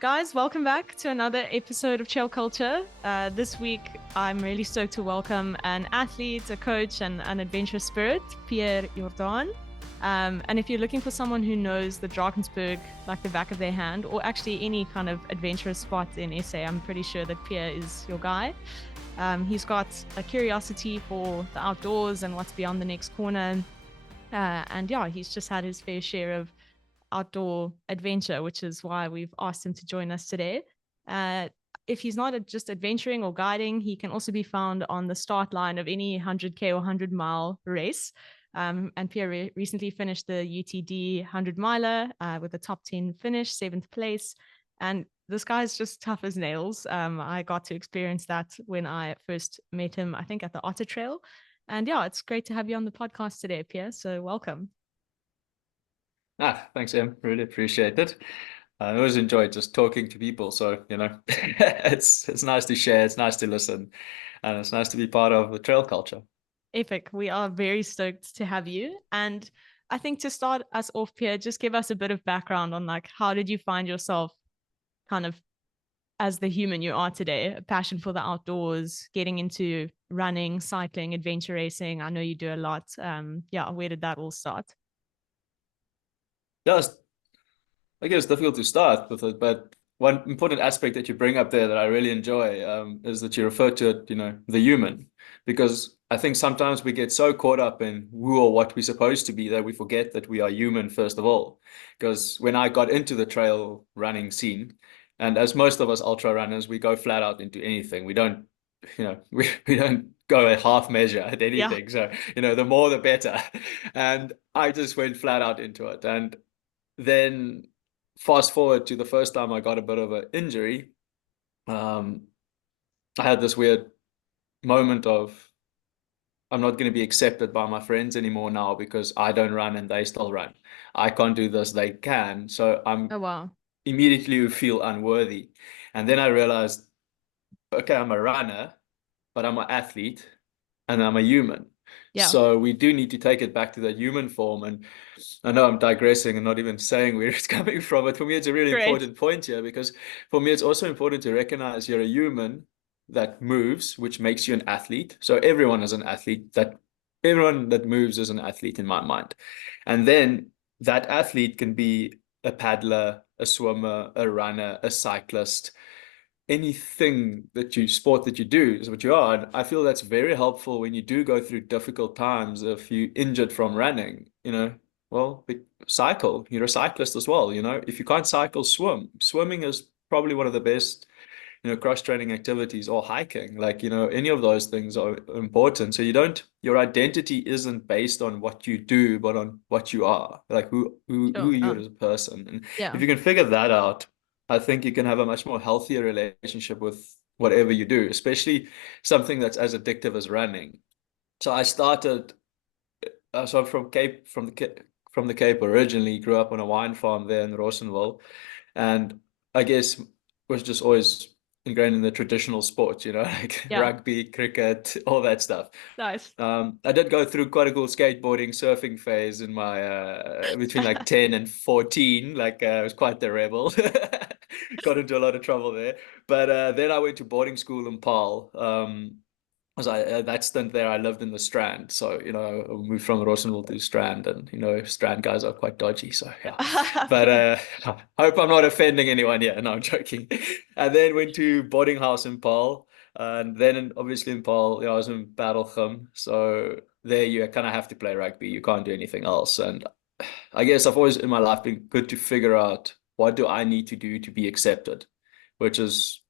Guys, welcome back to another episode of Chill Culture. This week, I'm really stoked to welcome an athlete, a coach, and an adventurous spirit, Pierre. And if you're looking for someone who knows the Drakensberg like the back of their hand, or actually any kind of adventurous spot in SA, I'm pretty sure that Pierre is your guy. He's got a curiosity for the outdoors and what's beyond the next corner. And yeah, he's just had his fair share of outdoor adventure, which is why we've asked him to join us today. If he's not just adventuring or guiding, he can also be found on the start line of any 100K or 100-mile race. And Pierre recently finished the UTD 100 miler with a top 10 finish, 7th place. And this guy's just tough as nails. I got to experience that when I first met him, I think at the Otter Trail. And yeah, it's great to have you on the podcast today, Pierre. So welcome. Thanks, Em. Really appreciate it. I always enjoy just talking to people. So, it's nice to share, it's nice to listen, and it's nice to be part of the trail culture. Epic. We are very stoked to have you. And I think to start us off, Pierre, just give us a bit of background on like how did you find yourself kind of as the human you are today, a passion for the outdoors, getting into running, cycling, adventure racing. I know you do a lot. Yeah, where did that all start? Yeah, I guess it's difficult to start with it, but one important aspect that you bring up there that I really enjoy is that you refer to it, the human, because I think sometimes we get so caught up in who or what we're supposed to be that we forget that we are human first of all. Because when I got into the trail running scene, and as most of us ultra runners, we go flat out into anything. We don't, we don't go a half measure at Yeah, anything. So, the more the better. And I just went flat out into it. And then fast forward to the first time I got a bit of an injury, I had this weird moment of I'm not going to be accepted by my friends anymore now because I don't run and they still run. I can't do this, they can. So I'm oh wow. immediately feel unworthy. And then I realized, okay, I'm a runner, but I'm an athlete and I'm a human. Yeah, So we do need to take it back to the human form. And I know I'm digressing and not even saying where it's coming from, but for me, it's a really great. important point here because for me, it's also important to recognize you're a human that moves, which makes you an athlete. So everyone is an athlete, that everyone that moves is an athlete in my mind. And then that athlete can be a paddler, a swimmer, a runner, a cyclist, anything that you sport that you do is what you are. And I feel that's very helpful when you do go through difficult times. If you injured from running, well, cycle, you're a cyclist as well. If you can't cycle, swim. Swimming is probably one of the best, cross training activities, or hiking. Like, any of those things are important. So your identity isn't based on what you do, but on what you are, like who Sure. you are Oh, as a person. And yeah. if you can figure that out, I think you can have a much more healthier relationship with whatever you do, especially something that's as addictive as running. So I started, so I'm from the Cape originally, grew up on a wine farm there in Rawsonville, and I guess was just always ingrained in the traditional sports, like Yeah. rugby, cricket, all that stuff. Nice. I did go through quite a cool skateboarding, surfing phase in my between like 10 and 14. Like I was quite the rebel. Got into a lot of trouble there. But then I went to boarding school in Paarl. Was I that stint there? I lived in the Strand, so I moved from Rossendale to Strand, and Strand guys are quite dodgy. So yeah, but I hope I'm not offending anyone here. No, I'm joking. And then went to boarding house in Paarl. And then obviously in Paarl, I was in Battleham. So there you kind of have to play rugby. You can't do anything else. And I guess I've always in my life been good to figure out what do I need to do to be accepted, which is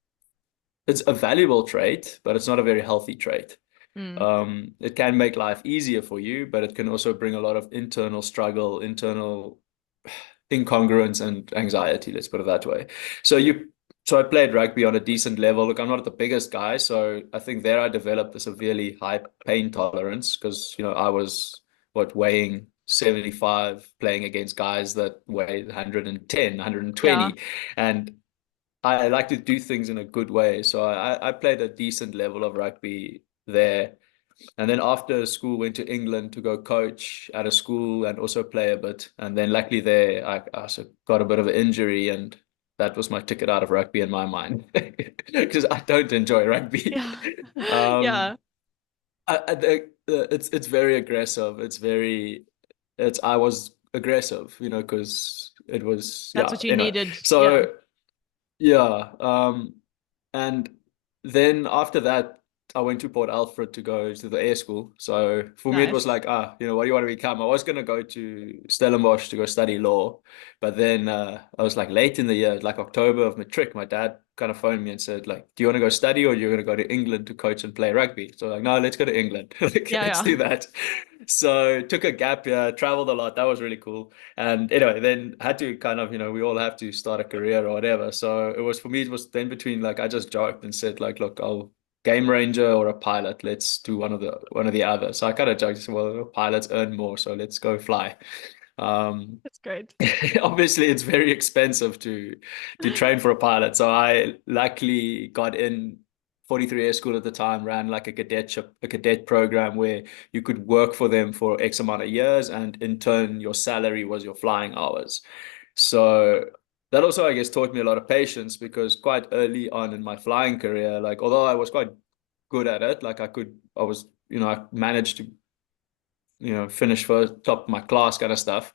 it's a valuable trait, but it's not a very healthy trait. Mm, It can make life easier for you, but it can also bring a lot of internal struggle, internal incongruence and anxiety, let's put it that way. So I played rugby on a decent level. Look, I'm not the biggest guy, so I think there I developed a severely high pain tolerance because I was weighing 75 playing against guys that weigh 110, yeah. 120. And I like to do things in a good way. So I played a decent level of rugby there. And then after school, went to England to go coach at a school and also play a bit. And then luckily there, I also got a bit of an injury and that was my ticket out of rugby in my mind because I don't enjoy rugby. Yeah. um, Yeah. it's very aggressive. I was aggressive, because it was, That's yeah, what you anyway. needed. Yeah. So yeah, and then after that, I went to Port Alfred to go to the air school. So for me, it was Nice. like, what do you want to become? I was going to go to Stellenbosch to go study law, but then I was like late in the year, like October of matric. My dad kind of phoned me and said, like, do you want to go study or you're going to go to England to coach and play rugby? So like, no, let's go to England. Like, Yeah, let's yeah. do that. So took a gap year, traveled a lot. That was really cool. And anyway, then had to kind of, we all have to start a career or whatever. So it was, for me, it was then between, like, I just joked and said, like, look, I'll game ranger or a pilot. Let's do one of the other. So I kind of joked, I said, well, pilots earn more, so let's go fly. Um, That's great. obviously it's very expensive to train for a pilot. So I luckily got in 43 Air School at the time, ran like a cadet program where you could work for them for X amount of years, and in turn your salary was your flying hours. So that also, I guess, taught me a lot of patience, because quite early on in my flying career, like, although I was quite good at it, like I managed to, finish first, top of my class kind of stuff,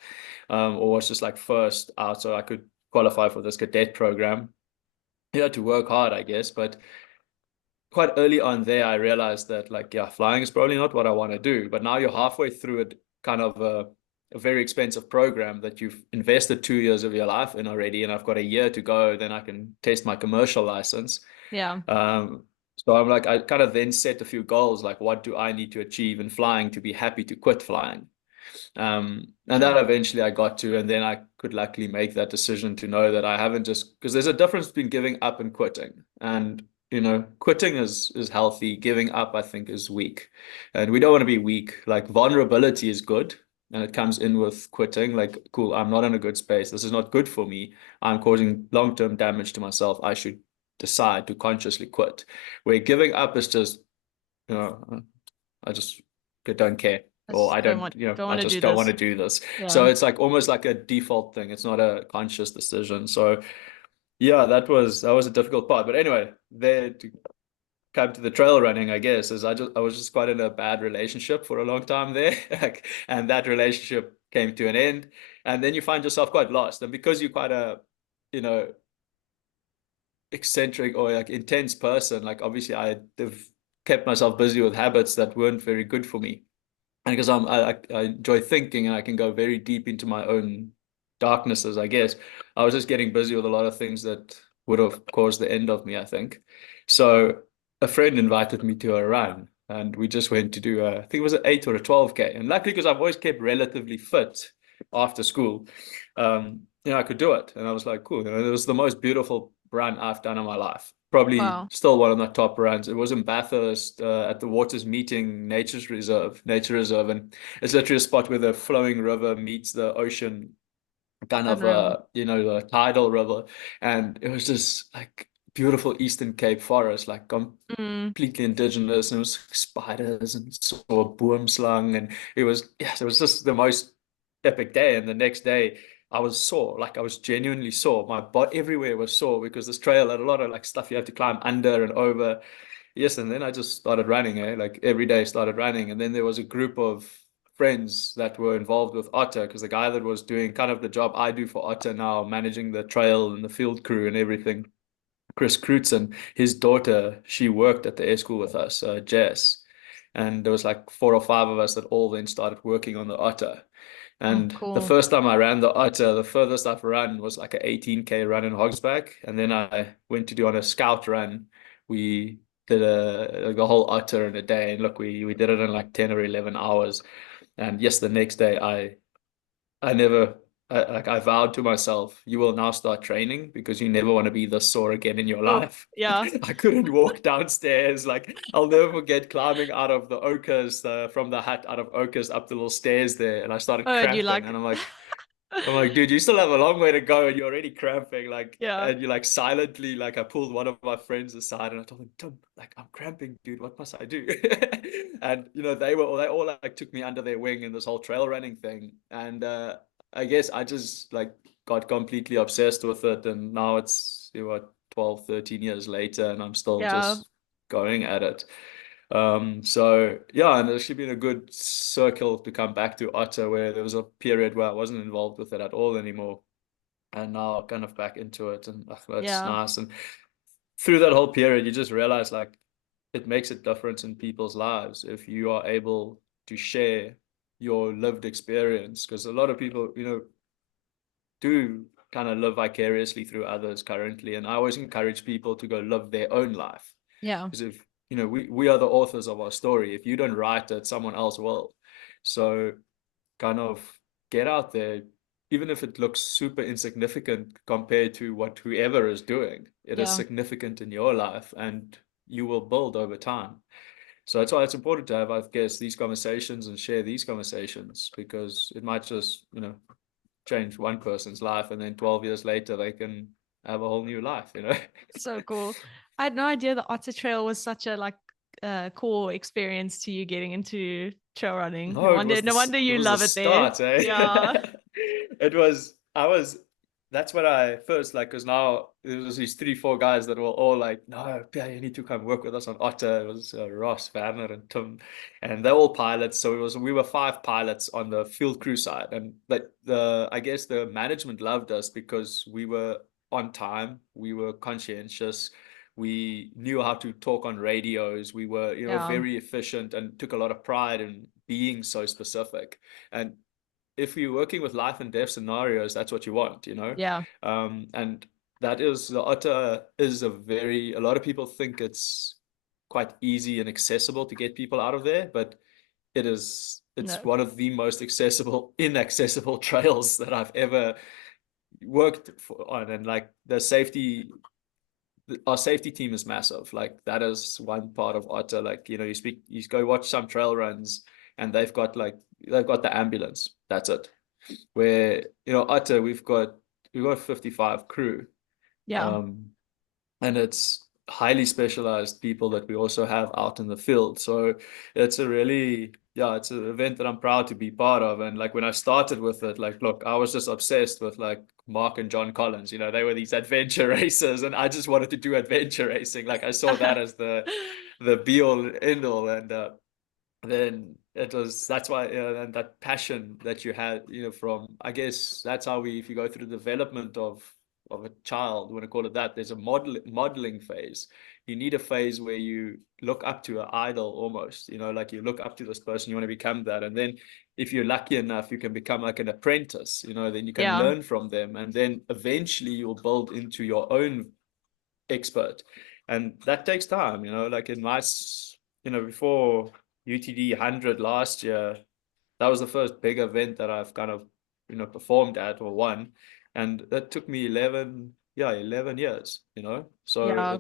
or was just like first out, so I could qualify for this cadet program. You had to work hard, I guess, but quite early on there, I realized that, like, yeah, flying is probably not what I want to do. But now you're halfway through it, kind of a very expensive program that you've invested 2 years of your life in already, and I've got a year to go, then I can test my commercial license. Yeah. Um, so I'm like, I kind of then set a few goals, like what do I need to achieve in flying to be happy to quit flying? And Sure. that eventually I got to, and then I could luckily make that decision to know that I haven't just, because there's a difference between giving up and quitting. And, quitting is healthy. Giving up, I think, is weak. And we don't want to be weak. Like, vulnerability is good. And it comes in with quitting. Like, cool, I'm not in a good space. This is not good for me. I'm causing long-term damage to myself. I should decide to consciously quit. Where giving up is just, you know, I just don't care, I or just I don't, don't I want to just do don't want this. to do this. So Yeah. it's like almost like a default thing. It's not a conscious decision. So yeah, that was a difficult part. But anyway, there to come to the trail running, I guess, is I was just quite in a bad relationship for a long time there. And that relationship came to an end. And then you find yourself quite lost. And because you're quite a, you know, eccentric or like intense person, like obviously I have kept myself busy with habits that weren't very good for me. And because I enjoy thinking and I can go very deep into my own darknesses, I guess, I was just getting busy with a lot of things that would have caused the end of me, I think. So a friend invited me to a run, and we just went to do I think it was an 8 or a 12K. And luckily, because I've always kept relatively fit after school, I could do it. And I was like, cool. It was the most beautiful run I've done in my life. Probably Wow. still one of my top runs. It was in Bathurst at the Waters Meeting Nature Reserve, and it's literally a spot where the flowing river meets the ocean, kind of Unreal. the tidal river, and it was just like beautiful Eastern Cape forest, like Mm. completely indigenous, and it was spiders and saw a boomslang, and it was just the most epic day. And the next day I was sore, like I was genuinely sore. My body everywhere was sore because this trail had a lot of like stuff you had to climb under and over. Yes, and then I just started running, like every day started running. And then there was a group of friends that were involved with Otter, because the guy that was doing kind of the job I do for Otter now, managing the trail and the field crew and everything, Chris Crutzen, his daughter, she worked at the air school with us, Jess. And there was like 4 or 5 of us that all then started working on the Otter. Oh, And the cool. first time I ran the Otter, the furthest I've run was like an 18K run in Hogsback. And then I went to do on a scout run. We did like a whole Otter in a day. And look, we did it in like 10 or 11 hours. And yes, the next day I never, I vowed to myself, you will now start training because you never want to be this sore again in your Oh, life. yeah. I couldn't walk downstairs. Like, I'll never forget climbing out of the Oakers, from the hut out of Oakers up the little stairs there. And I started Oh, and you cramping. like, And I'm like, dude, you still have a long way to go and you're already cramping. Like, yeah. and you like silently, like I pulled one of my friends aside and I told him, Tim, like I'm cramping, dude. What must I do? And they all like took me under their wing in this whole trail running thing. And I guess I just like got completely obsessed with it, and now it's, what, 12, 13 years later, and I'm still Yeah. just going at it. So yeah, and it's actually been a good circle to come back to Otter, where there was a period where I wasn't involved with it at all anymore, and now kind of back into it, and that's Yeah. nice. And through that whole period, you just realize like it makes a difference in people's lives if you are able to share your lived experience, because a lot of people, do kind of live vicariously through others currently, and I always encourage people to go live their own life, Yeah. because if we are the authors of our story. If you don't write it, someone else will. So kind of get out there, even if it looks super insignificant compared to what whoever is doing. It is Yeah. significant in your life, and you will build over time. So that's why it's important to have, I guess, these conversations and share these conversations, because it might just, change one person's life, and then 12 years later they can have a whole new life. So cool. I had no idea the Otter Trail was such a like core experience to you getting into trail running. No No, wonder, no wonder it you was the love it there. start, eh? Yeah. It was, that's when I first, like, because now there was these 3, 4 guys that were all like, no, Pierre, you need to come work with us on Otter. It was Ross, Werner, and Tim, and they're all pilots. So we were 5 pilots on the field crew side, and I guess the management loved us because we were on time, we were conscientious, we knew how to talk on radios, we were, Yeah. very efficient, and took a lot of pride in being so specific. And if you're working with life and death scenarios, that's what you want. Yeah. And that is, the Otter is a lot of people think it's quite easy and accessible to get people out of there, but it's No. one of the most inaccessible trails that I've ever worked on. And like our safety team is massive. Like that is one part of Otter. Like, you go watch some trail runs, and they've got the ambulance. That's it. Where, Otter, we've got 55 crew. Yeah. Um, and it's highly specialized people that we also have out in the field. So it's it's an event that I'm proud to be part of. And like when I started with it, like, look, I was just obsessed with like Mark and John Collins. They were these adventure racers, and I just wanted to do adventure racing. Like I saw that as the be all end all. And then that's why, and that passion that you had, from, I guess that's how if you go through the development of a child, want to call it that, there's a modeling phase. You need a phase where you look up to an idol almost, like you look up to this person, you want to become that. And then if you're lucky enough, you can become like an apprentice, then you can Yeah. learn from them, and then eventually you'll build into your own expert. And that takes time, like in before UTD 100 last year, that was the first big event that I've kind of, performed at or won. And that took me 11 years, so Yeah.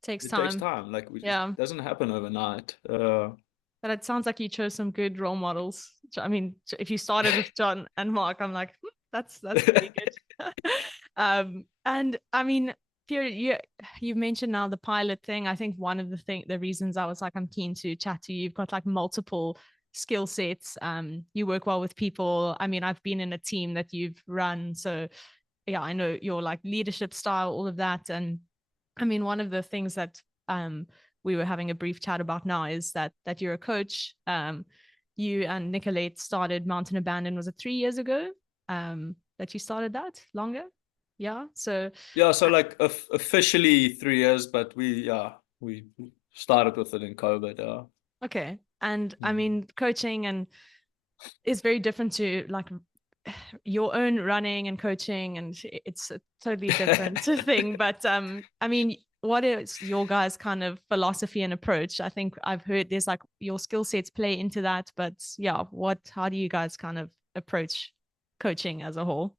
Takes it takes time. time. Like Yeah. it doesn't happen overnight. But it sounds like you chose some good role models. I mean, if you started with John and Mark, I'm like, that's pretty good. And I mean, Pierre, you've mentioned now the pilot thing. I think one of the reasons I was like, I'm keen to chat to you. You've got like multiple skill sets. You work well with people. I mean, I've been in a team that you've run, so yeah, I know your like leadership style, all of that. And I mean, one of the things that we were having a brief chat about now is that you're a coach. You and Nicolette started Mountain Abandon. Was it 3 years ago that you started that? Longer? Yeah. So yeah, so like officially 3 years, but we started with it in COVID. okay. And I Mhm. mean, coaching and is very different to like your own running and coaching, and it's a totally different thing. But I mean, what is your guys' kind of philosophy and approach? I think I've heard there's like your skill sets play into that, but yeah, how do you guys kind of approach coaching as a whole?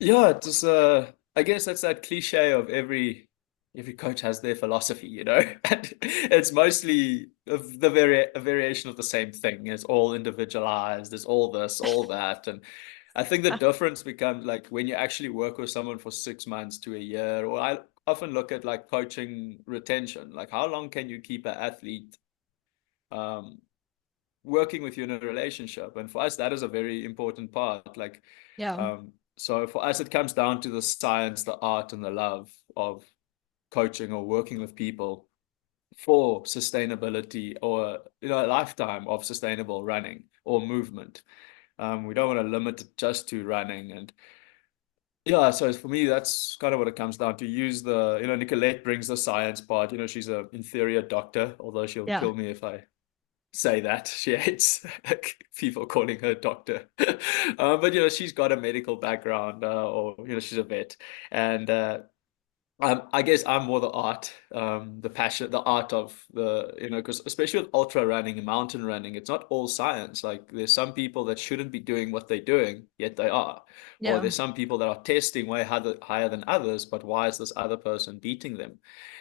Yeah, it's I guess that's that cliche of every coach has their philosophy. And it's mostly a variation of the same thing. It's all individualized, there's all this, all that. And I think the difference becomes like when you actually work with someone for 6 months to a year, or I often look at like coaching retention, like how long can you keep an athlete um working with you in a relationship? And for us, that is a very important part. Like, Yeah. So for us, it comes down to the science, the art, and the love of coaching or working with people for sustainability, or a lifetime of sustainable running or movement. We don't want to limit it just to running. And yeah, so for me, that's kind of what it comes down to. Use the, Nicolette brings the science part. She's an inferior doctor, although she'll Yeah. kill me if I say that. She hates people calling her doctor. But she's got a medical background, or she's a vet. And I guess I'm more the art, the passion, the art of because especially with ultra running and mountain running, it's not all science. Like there's some people that shouldn't be doing what they're doing, yet they are. Or Yeah. there's some people that are testing way higher than others, but why is this other person beating them?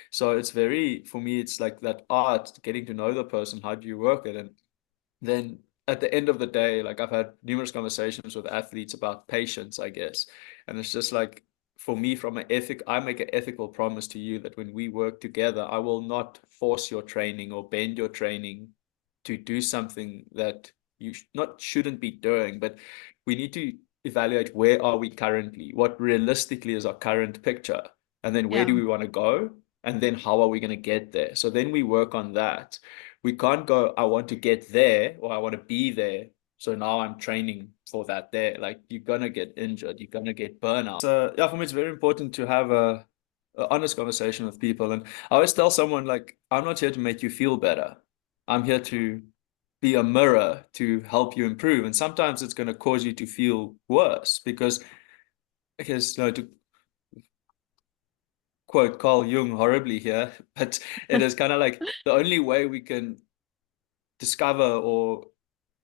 So it's for me, it's like that art, getting to know the person, how do you work it? And then at the end of the day, like I've had numerous conversations with athletes about patience, I guess. And it's just like, for me, from an ethic, I make an ethical promise to you that when we work together, I will not force your training or bend your training to do something that you not shouldn't be doing. But we need to evaluate, where are we currently, what realistically is our current picture, and then where Yeah. do we want to go, and then how are we going to get there. So then we work on that. We can't go, I want to get there, or I want to be there, so now I'm training for that there. Like, you're gonna get injured, you're gonna get burnout. So yeah, for me, it's very important to have a honest conversation with people. And I always tell someone, like, I'm not here to make you feel better. I'm here to be a mirror to help you improve. And sometimes it's going to cause you to feel worse because to quote Carl Jung horribly here, but it is kind of like the only way we can discover or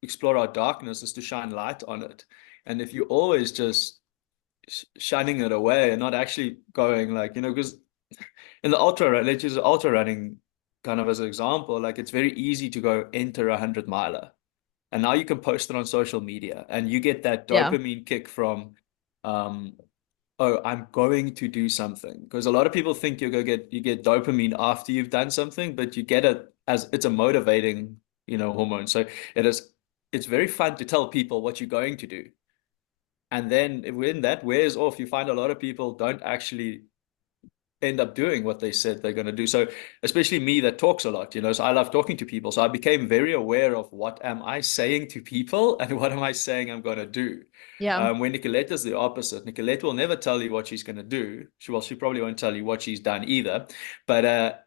explore our darkness is to shine light on it. And if you're always just shining it away and not actually going, like, because in the let's use ultra running kind of as an example, like it's very easy to go enter 100 miler. And now you can post it on social media and you get that Yeah. dopamine kick from, um, oh, I'm going to do something. Because a lot of people think you get dopamine after you've done something, but you get it as it's a motivating, hormone. So it's very fun to tell people what you're going to do. And then when that wears off, you find a lot of people don't actually end up doing what they said they're going to do. So especially me that talks a lot, so I love talking to people. So I became very aware of what am I saying to people and what am I saying I'm going to do. Yeah. When Nicolette is the opposite. Nicolette will never tell you what she's going to do. She probably won't tell you what she's done either. But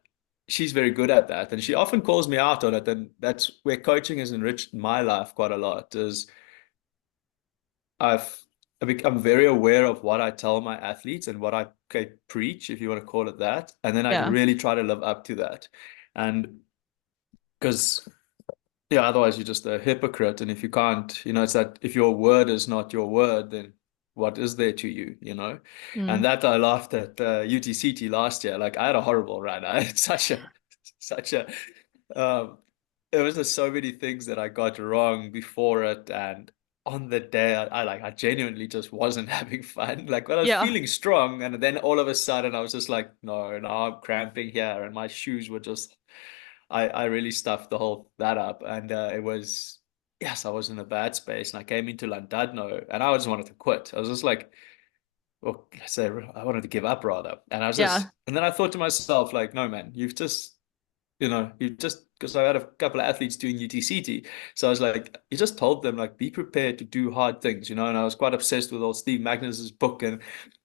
she's very good at that. And she often calls me out on it. And that's where coaching has enriched my life quite a lot, is I've I'm very aware of what I tell my athletes and what I preach, if you want to call it that. And then I Yeah. really try to live up to that. And because, yeah, otherwise you're just a hypocrite. And if you can't, it's that if your word is not your word, then what is there to you? And Mm. that I laughed at UTCT last year. Like, I had a horrible run. I had such a, um, there was just so many things that I got wrong before it, and on the day I genuinely just wasn't having fun. Like, when I was Yeah. feeling strong, and then all of a sudden I was just like, no, now I'm cramping here, and my shoes were just, I really stuffed the whole that up, and it was, yes, I was in a bad space, and I came into Llandudno and I just wanted to quit. I was just like, well, say I wanted to give up rather, and Yeah. and then I thought to myself, like, no, man, you just, because I had a couple of athletes doing UTCT. So I was like, you just told them, like, be prepared to do hard things, and I was quite obsessed with old Steve Magnus's book and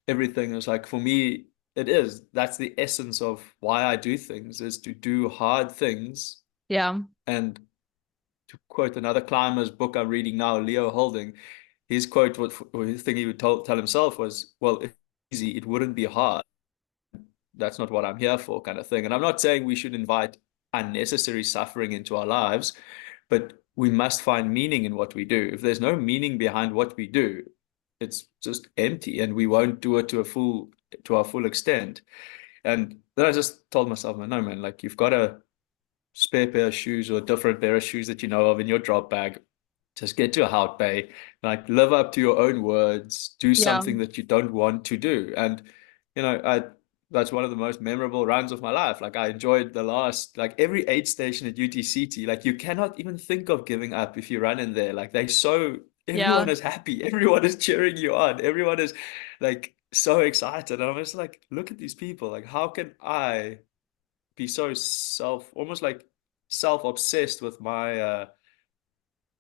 everything. It was like, for me, that's the essence of why I do things, is to do hard things. Yeah. And to quote another climber's book I'm reading now, Leo Holding, his quote, or his thing he would tell himself was, well, if it's easy, it wouldn't be hard. That's not what I'm here for, kind of thing. And I'm not saying we should invite unnecessary suffering into our lives, but we must find meaning in what we do. If there's no meaning behind what we do, it's just empty, and we won't do it to our full extent. And then I just told myself, no, man, like, you've got a spare pair of shoes or a different pair of shoes that you know of in your drop bag. Just get to a Hout Bay, like, live up to your own words, do Yeah. something that you don't want to do. And, I that's one of the most memorable runs of my life. Like, I enjoyed the last, like, every aid station at UTCT. Like, you cannot even think of giving up if you run in there. Like, they're so Yeah. everyone is happy, everyone is cheering you on, everyone is like so excited. And I'm just like, look at these people. Like, how can I be so almost like self-obsessed with my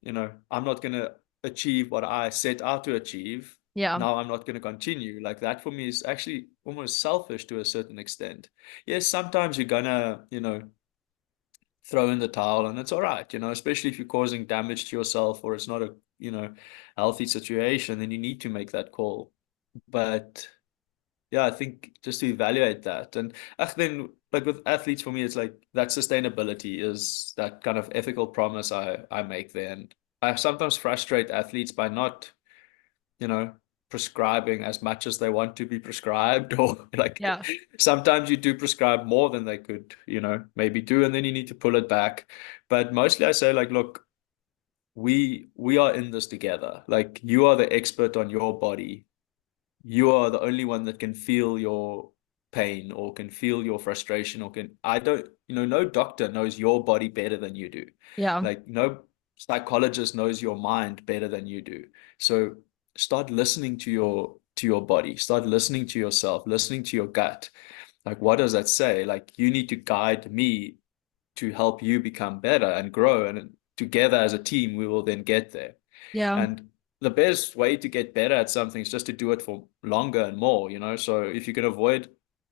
I'm not gonna achieve what I set out to achieve. Yeah. Now I'm not gonna continue. Like that for me is actually almost selfish to a certain extent. Yes, sometimes you're gonna, throw in the towel and it's all right, especially if you're causing damage to yourself or it's not a, healthy situation, then you need to make that call. But yeah, I think just to evaluate that. And then like with athletes, for me, it's like that sustainability is that kind of ethical promise I make there. And I sometimes frustrate athletes by not, you know, prescribing as much as they want to be prescribed, or like Yeah. sometimes you do prescribe more than they could, maybe do, and then you need to pull it back. But mostly I say like, look, we are in this together. Like you are the expert on your body, you are the only one that can feel your pain or can feel your frustration or can I don't no doctor knows your body better than you do. Yeah. Like no psychologist knows your mind better than you do. So start listening to your body, start listening to yourself, listening to your gut. Like what does that say? Like you need to guide me to help you become better and grow, and together as a team we will then get there. Yeah. And the best way to get better at something is just to do it for longer and more, So if you can avoid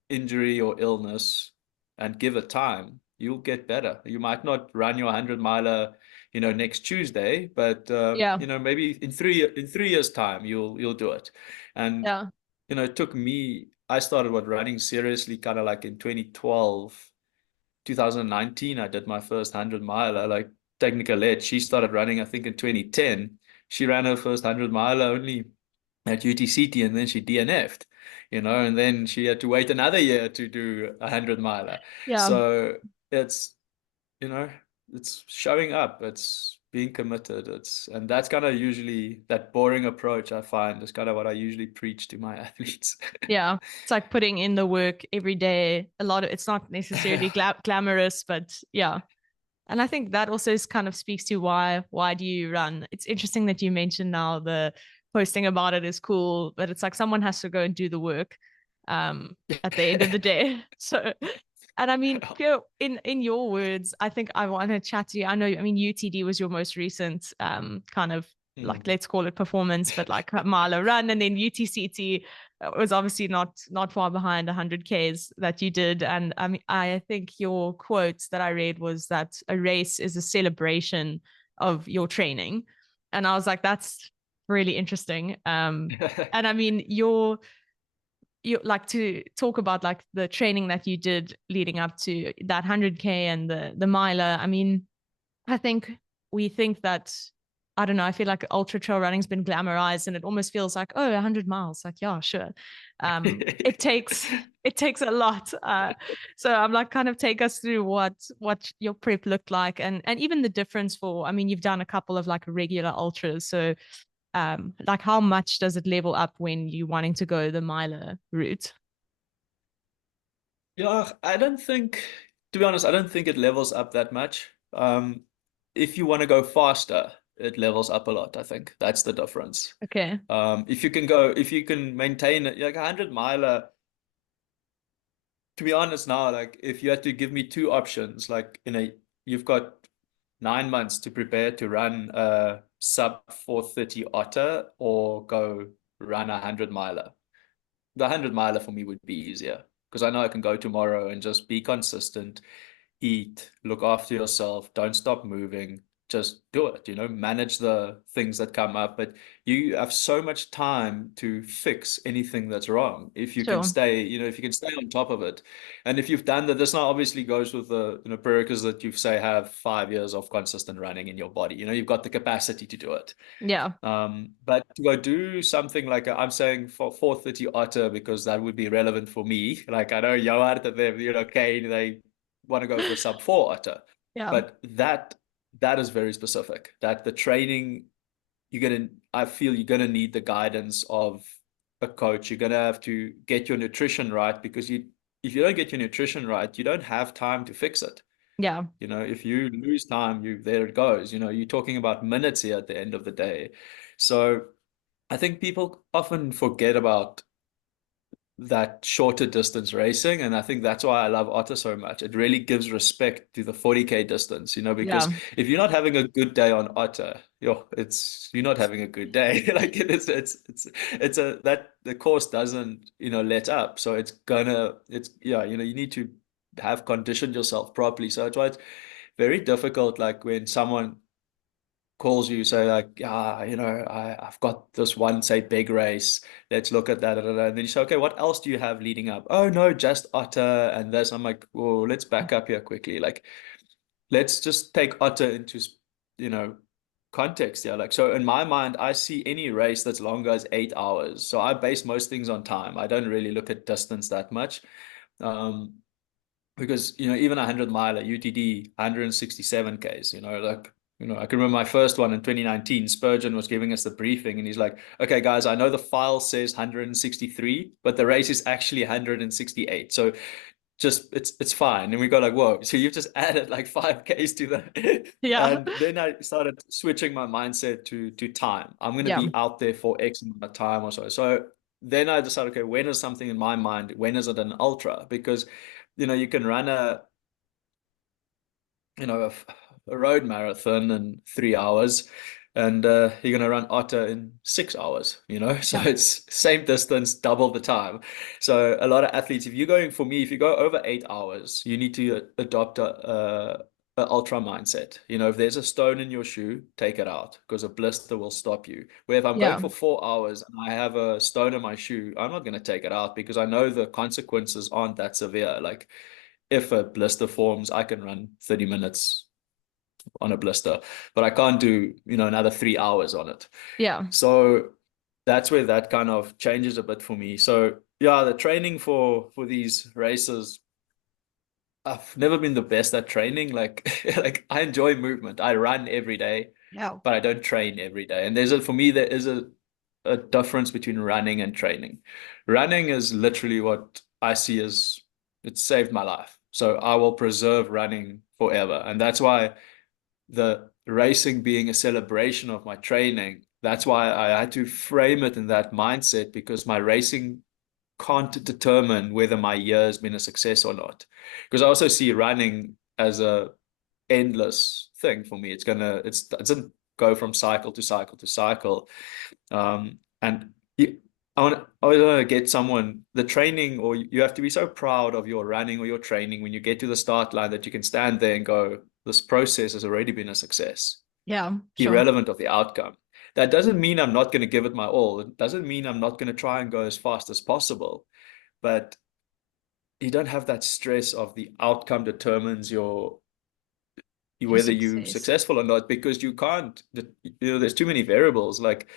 injury or illness and give it time, you'll get better. You might not run your 100 miler, next Tuesday, but Yeah. maybe in 3 years time you'll do it. And Yeah. it took me. I started running seriously kind of like in 2012. 2019, I did my first 100 miler. Like Technica Led, she started running, I think, in 2010. She ran her first 100 miler only at UTCT, and then she DNF'd, and then she had to wait another year to do a 100 miler. Yeah. So it's, you know, it's showing up, it's being committed. And that's kind of usually that boring approach I find is kind of what I usually preach to my athletes. Yeah. It's like putting in the work every day. A lot of it's not necessarily glamorous, but yeah. And I think that also kind of speaks to why do you run? It's interesting that you mentioned now the posting about it is cool, but it's like someone has to go and do the work at the end of the day. So, and I mean, Pierre, in your words, I think I want to chat to you. I know, I mean, UTD was your most recent kind of like, let's call it performance, but like a mile run, and then UTCT was obviously not far behind 100Ks that you did. And I mean, I think your quote that I read was that a race is a celebration of your training, and I was like, that's really interesting. And I mean, you like to talk about like the training that you did leading up to that 100K and the miler. I mean, I think we think that, I don't know, I feel like ultra trail running's been glamorized and it almost feels like, oh, 100 miles, like, yeah, sure. It takes a lot. So I'm like, kind of take us through what your prep looked like, and even the difference for, I mean, you've done a couple of like regular ultras, so like how much does it level up when you wanting to go the miler route? Yeah, I don't think, to be honest, I don't think it levels up that much. If you want to go faster, it levels up a lot, I think. That's the difference. Okay. If you can maintain it, like a 100 miler, to be honest now, like if you had to give me two options, like you've got 9 months to prepare to run a sub 430 Otter or go run a 100 miler. The 100 miler for me would be easier because I know I can go tomorrow and just be consistent, eat, look after yourself, don't stop moving, just do it, manage the things that come up. But you have so much time to fix anything that's wrong if you can Sure. stay, if you can stay on top of it. And if you've done that, this now obviously goes with the prerequisites that you say have 5 years of consistent running in your body. You've got the capacity to do it. Yeah. But to go do something like I'm saying for 430 Otter because that would be relevant for me. Like I know Johan that they, Kane, they want to go for sub 4 Otter, Yeah. but that is very specific. That the training I feel you're gonna need the guidance of a coach. You're gonna have to get your nutrition right because if you don't get your nutrition right, you don't have time to fix it. Yeah. If you lose time, there it goes. You're talking about minutes here at the end of the day. So I think people often forget about that shorter distance racing, and I think that's why I love Otter so much. It really gives respect to the 40K distance, because Yeah. if you're not having a good day on Otter, you're not having a good day. Like it's a that the course doesn't, let up. So you need to have conditioned yourself properly. So it's why it's very difficult, like when someone calls you, say like, I've got this one, say, big race. Let's look at that. And then you say, okay, what else do you have leading up? Oh no, just Otter and this. I'm like, well, let's back up here quickly. Like, let's just take Otter into, you know, context here. Like, so in my mind, I see any race that's longer as 8 hours. So I base most things on time. I don't really look at distance that much. Um, because even 100 mile at UTD 167 Ks, like, I can remember my first one in 2019. Spurgeon was giving us the briefing and he's like, okay guys, I know the file says 163, but the race is actually 168, so just it's fine. And we go like, whoa, so you've just added like 5 Ks to the Yeah. and then I started switching my mindset to time. I'm going to Yeah. be out there for X amount of time or so then I decided, okay, when is something in my mind, when is it an ultra? Because you can run a road marathon in 3 hours, and you're going to run Otter in 6 hours, so Yeah. it's same distance, double the time. So a lot of athletes, if you go over 8 hours, you need to adopt a ultra mindset. If there's a stone in your shoe, take it out, because a blister will stop you. Where if I'm going Yeah. for 4 hours and I have a stone in my shoe, I'm not going to take it out because I know the consequences aren't that severe. Like, if a blister forms, I can run 30 minutes on a blister, but I can't do, another 3 hours on it. Yeah. So that's where that kind of changes a bit for me. So yeah, the training for these races, I've never been the best at training. Like, like I enjoy movement. I run every day, Yeah. but I don't train every day. And for me, there is a difference between running and training. Running is literally what I see as, it saved my life. So I will preserve running forever. And that's why the racing being a celebration of my training, that's why I had to frame it in that mindset, because my racing can't determine whether my year has been a success or not. Because I also see running as a endless thing for me. It doesn't go from cycle to cycle to cycle. And I want to get someone the training, or you have to be so proud of your running or your training when you get to the start line that you can stand there and go, this process has already been a success, Yeah. Sure. irrelevant of the outcome. That doesn't mean I'm not going to give it my all. It doesn't mean I'm not going to try and go as fast as possible, but you don't have that stress of the outcome determines Your whether you're success. successful or not, because you can't, there's too many variables. Like,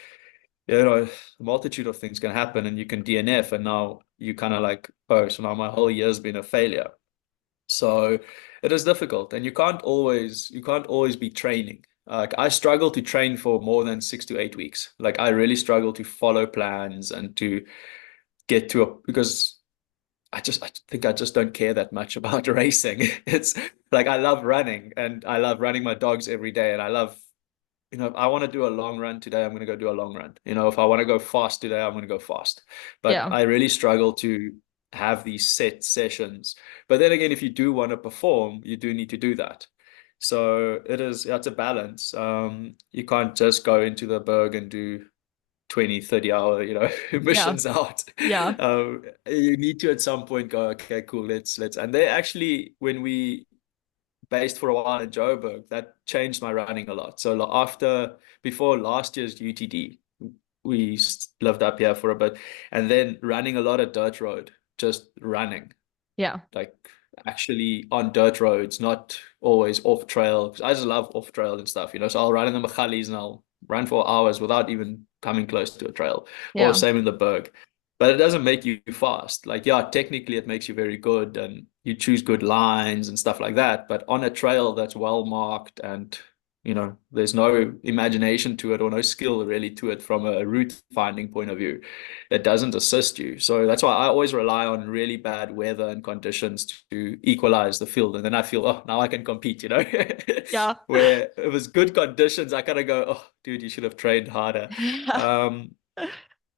a multitude of things can happen and you can DNF, and now you kind of like, oh, so now my whole year's been a failure. So it is difficult, and you can't always be training. Like, I struggle to train for more than 6 to 8 weeks. Like, I really struggle to follow plans and to get to because I think I just don't care that much about racing. It's like, I love running and I love running my dogs every day, and I love, if I want to do a long run today, I'm going to go do a long run. If I want to go fast today, I'm going to go fast. But Yeah. I really struggle to have these set sessions. But then again, if you do want to perform, you do need to do that. So it's a balance. You can't just go into the berg and do 20, 30 hour, Yeah. missions out. Yeah. You need to at some point go, okay, cool, let's. And they actually, when we based for a while in Joburg, that changed my running a lot. So before last year's UTD, we lived up here for a bit, and then running a lot of dirt road, just running, Yeah. like actually on dirt roads, not always off trail. I just love off trail and stuff, so I'll run in the Machalis and I'll run for hours without even coming close to a trail, or Yeah. same in the Berg. But it doesn't make you fast. Like, yeah, technically it makes you very good and you choose good lines and stuff like that. But on a trail that's well marked and there's no imagination to it or no skill really to it from a route finding point of view. It doesn't assist you. So that's why I always rely on really bad weather and conditions to equalize the field. And then I feel, oh, now I can compete, Yeah. Where it was good conditions, I kind of go, oh, dude, you should have trained harder. Um,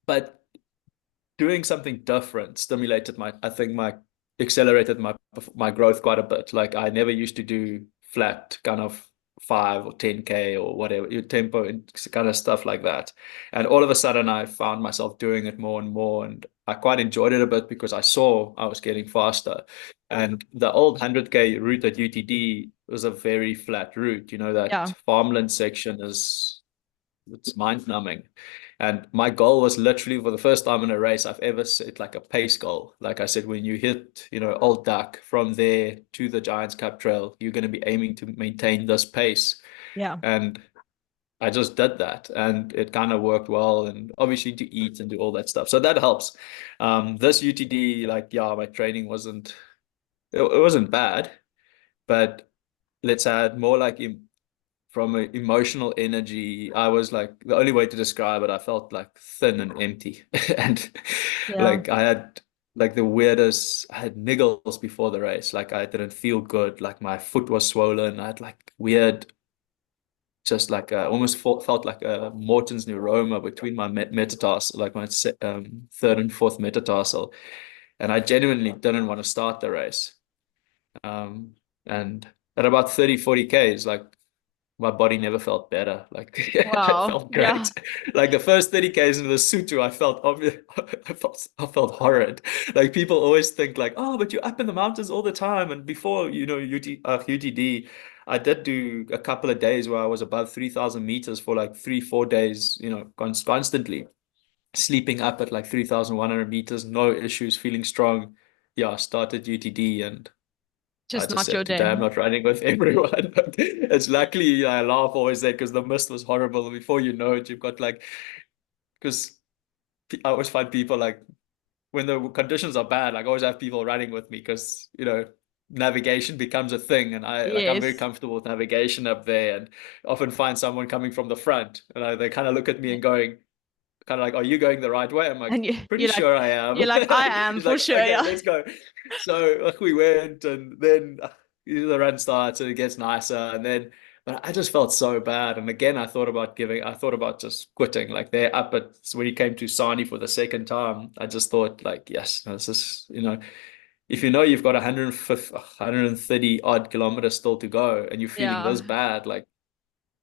but doing something different stimulated I think accelerated my growth quite a bit. Like I never used to do flat kind of 5 or 10K or whatever, your tempo and kind of stuff like that. And all of a sudden I found myself doing it more and more. And I quite enjoyed it a bit because I saw I was getting faster. And the old 100K route at UTD was a very flat route. Yeah. That farmland section it's mind numbing. And my goal was literally for the first time in a race I've ever set like a pace goal. Like I said, when you hit, Old Duck from there to the Giants Cup Trail, you're going to be aiming to maintain this pace. Yeah. And I just did that and it kind of worked well. And obviously to eat and do all that stuff. So that helps. This UTD, like, yeah, my training it wasn't bad, but let's add more like from an emotional energy, I was like, the only way to describe it, I felt like thin and empty. And Yeah. like I had like the weirdest, I had niggles before the race. Like I didn't feel good. Like my foot was swollen. I had like weird, just like almost felt like a Morton's neuroma between my metatarsal, like my third and fourth metatarsal. And I genuinely didn't want to start the race. And at about 30, 40 Ks, like my body never felt better. Like it Wow. felt Yeah. great. Like the first 30 Ks in the Sutu, I felt horrid. Like people always think like, oh, but you're up in the mountains all the time. And before, UTD, I did do a couple of days where I was above 3,000 meters for like 3, 4 days, constantly sleeping up at like 3,100 meters, no issues, feeling strong. Yeah, I started UTD and I Just just not your said, today I'm day. not running with everyone. It's luckily I laugh always there because the mist was horrible. Before you know it, you've got like, because I always find people like when the conditions are bad, like I always have people running with me because, navigation becomes a thing. And I'm very Yes. comfortable with navigation up there and often find someone coming from the front and they kind of look at me and going, kind of like, are you going the right way? I'm like, And you, pretty you're like, sure I am. you're like, I am He's for like, sure. okay, Yeah. let's go. So we went and then the run starts and it gets nicer. And then, but I just felt so bad. And again, I thought about just quitting. Like they're up at, so when he came to Sani for the second time, I just thought like, yes, this is, if you've got 150, 130 odd kilometers still to go and you're feeling Yeah. this bad, like,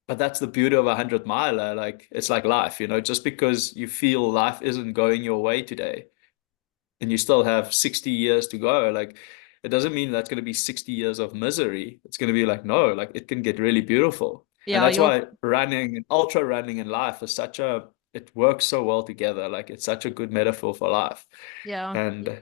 but that's the beauty of a 100 miler. Like it's like life, just because you feel life isn't going your way today and you still have 60 years to go, like it doesn't mean that's going to be 60 years of misery. It's going to be like, no, like it can get really beautiful. And Yeah. that's why running and ultra running in life is it works so well together. Like it's such a good metaphor for life. Yeah. And,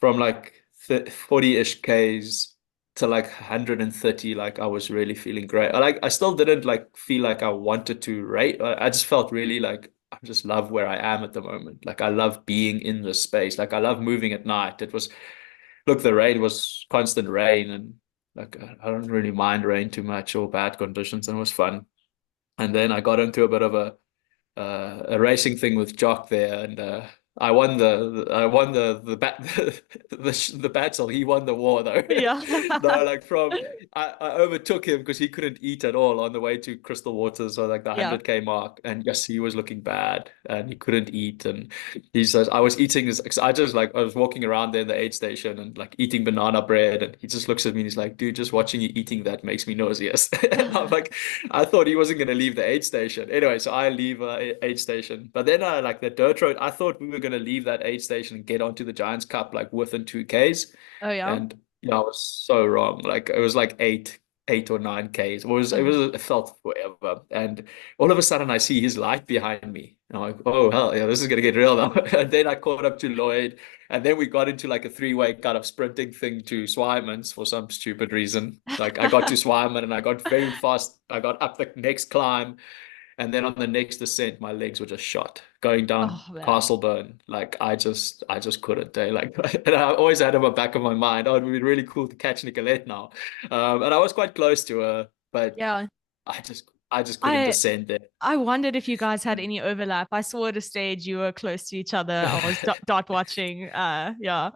from like 40-ish Ks to like 130, like I was really feeling great. I still didn't like feel like I wanted to rate. I just felt really like I just love where I am at the moment. Like I love being in this space. Like I love moving at night. Look, the rain was constant rain and like I don't really mind rain too much or bad conditions and it was fun. And then I got into a bit of a racing thing with Jock there, and I won the bat the battle. He won the war though. Yeah. No, like I overtook him because he couldn't eat at all on the way to Crystal Waters or like the Yeah. 100K mark, and yes, he was looking bad and he couldn't eat, and he says I was eating his. I just like I was walking around there in the aid station and like eating banana bread, and he just looks at me and he's like, dude, just watching you eating that makes me nauseous. And I'm like, I thought he wasn't going to leave the aid station. Anyway, so I leave aid station. But then I like the dirt road. I thought we were going to leave that aid station and get onto the Giants Cup like within 2Ks. Oh yeah. And yeah, I was so wrong. Like it was like 8 or 9 Ks. It felt forever. And all of a sudden I see his light behind me. And I'm like, oh hell yeah, this is gonna get real now. And then I caught up to Lloyd. And then we got into like a three-way kind of sprinting thing to Swimon's for some stupid reason. Like I got to Swimon and I got very fast. I got up the next climb. And then on the next descent, my legs were just shot going down Oh man. Castleburn. Like I just couldn't. Like, and I always had in the back of my mind, oh, it would be really cool to catch Nicolette now. And I was quite close to her, but Yeah. I just couldn't I descend I wondered if you guys had any overlap. I saw at a stage you were close to each other. I was there. dot watching. Yeah.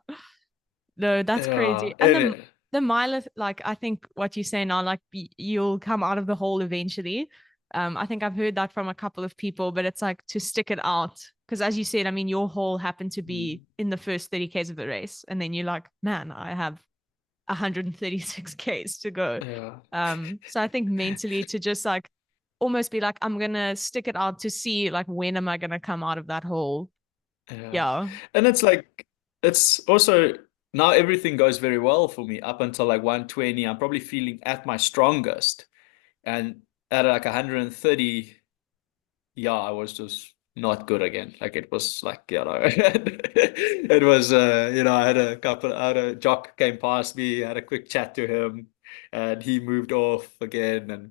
No, that's crazy. Yeah. And the mile, like I think what you say now, like you'll come out of the hole eventually. I think I've heard that from a couple of people, but it's like to stick it out. Because as you said, I mean, your hole happened to Mm, be in the first 30 Ks of the race. And then you're like, man, I have 136 Ks to go. yeah. So I think mentally to just like almost be like, I'm gonna stick it out to see like when am I gonna come out of that hole? Yeah. Yeah. And it's like, it's also now everything goes very well for me up until like 120. I'm probably feeling at my strongest. And at like 130, yeah, I was just not good again. Like it was like, it was, I had a jock came past me, had a quick chat to him, and he moved off again. And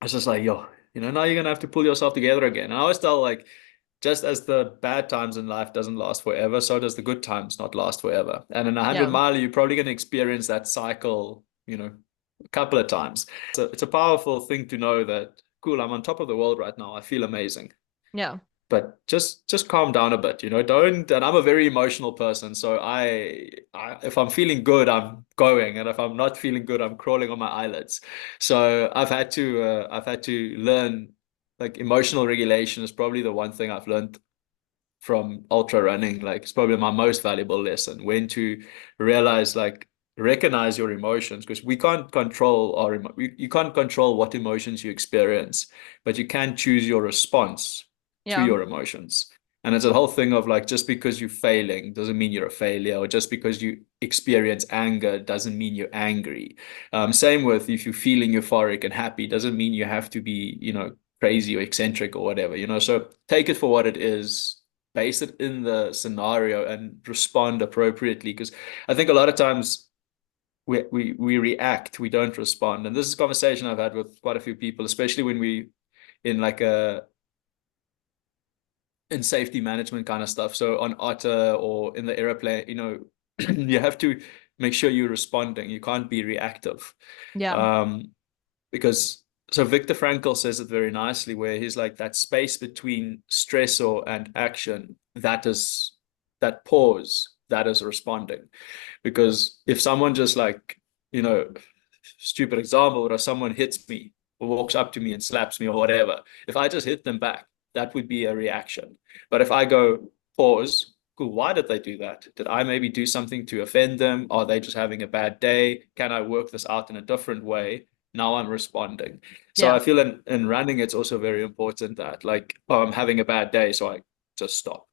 I was just like, yo, now you're gonna have to pull yourself together again. And I always tell like, just as the bad times in life doesn't last forever, so does the good times not last forever. And in a 100 Yeah. mile, you're probably going to experience that cycle, a couple of times. So it's a powerful thing to know that, cool, I'm on top of the world right now. I feel amazing. Yeah. But just calm down a bit, don't. And I'm a very emotional person, so if I'm feeling good, I'm going, and if I'm not feeling good, I'm crawling on my eyelids. So I've had to learn, like, emotional regulation is probably the one thing I've learned from ultra running. Like, it's probably my most valuable lesson, when to realize, like, recognize your emotions, because we can't control you can't control what emotions you experience, but you can choose your response to Yeah. your emotions. And it's a whole thing of like, just because you're failing doesn't mean you're a failure, or just because you experience anger doesn't mean you're angry. Same with, if you're feeling euphoric and happy, doesn't mean you have to be, crazy or eccentric or whatever, so take it for what it is, base it in the scenario, and respond appropriately. Because I think a lot of times we react, we don't respond. And this is a conversation I've had with quite a few people, especially when we in like in safety management kind of stuff. So on Otter or in the aeroplane, you have to make sure you're responding. You can't be reactive. Yeah. Um, because so Viktor Frankl says it very nicely, where he's like, that space between stressor and action, that pause, that is responding. Because if someone just, like, stupid example, or if someone hits me or walks up to me and slaps me or whatever, if I just hit them back, that would be a reaction. But if I go, pause, cool, why did they do that? Did I maybe do something to offend them? Are they just having a bad day? Can I work this out in a different way? Now I'm responding. So Yeah. I feel in running, it's also very important that, like, oh, I'm having a bad day, so I just stop,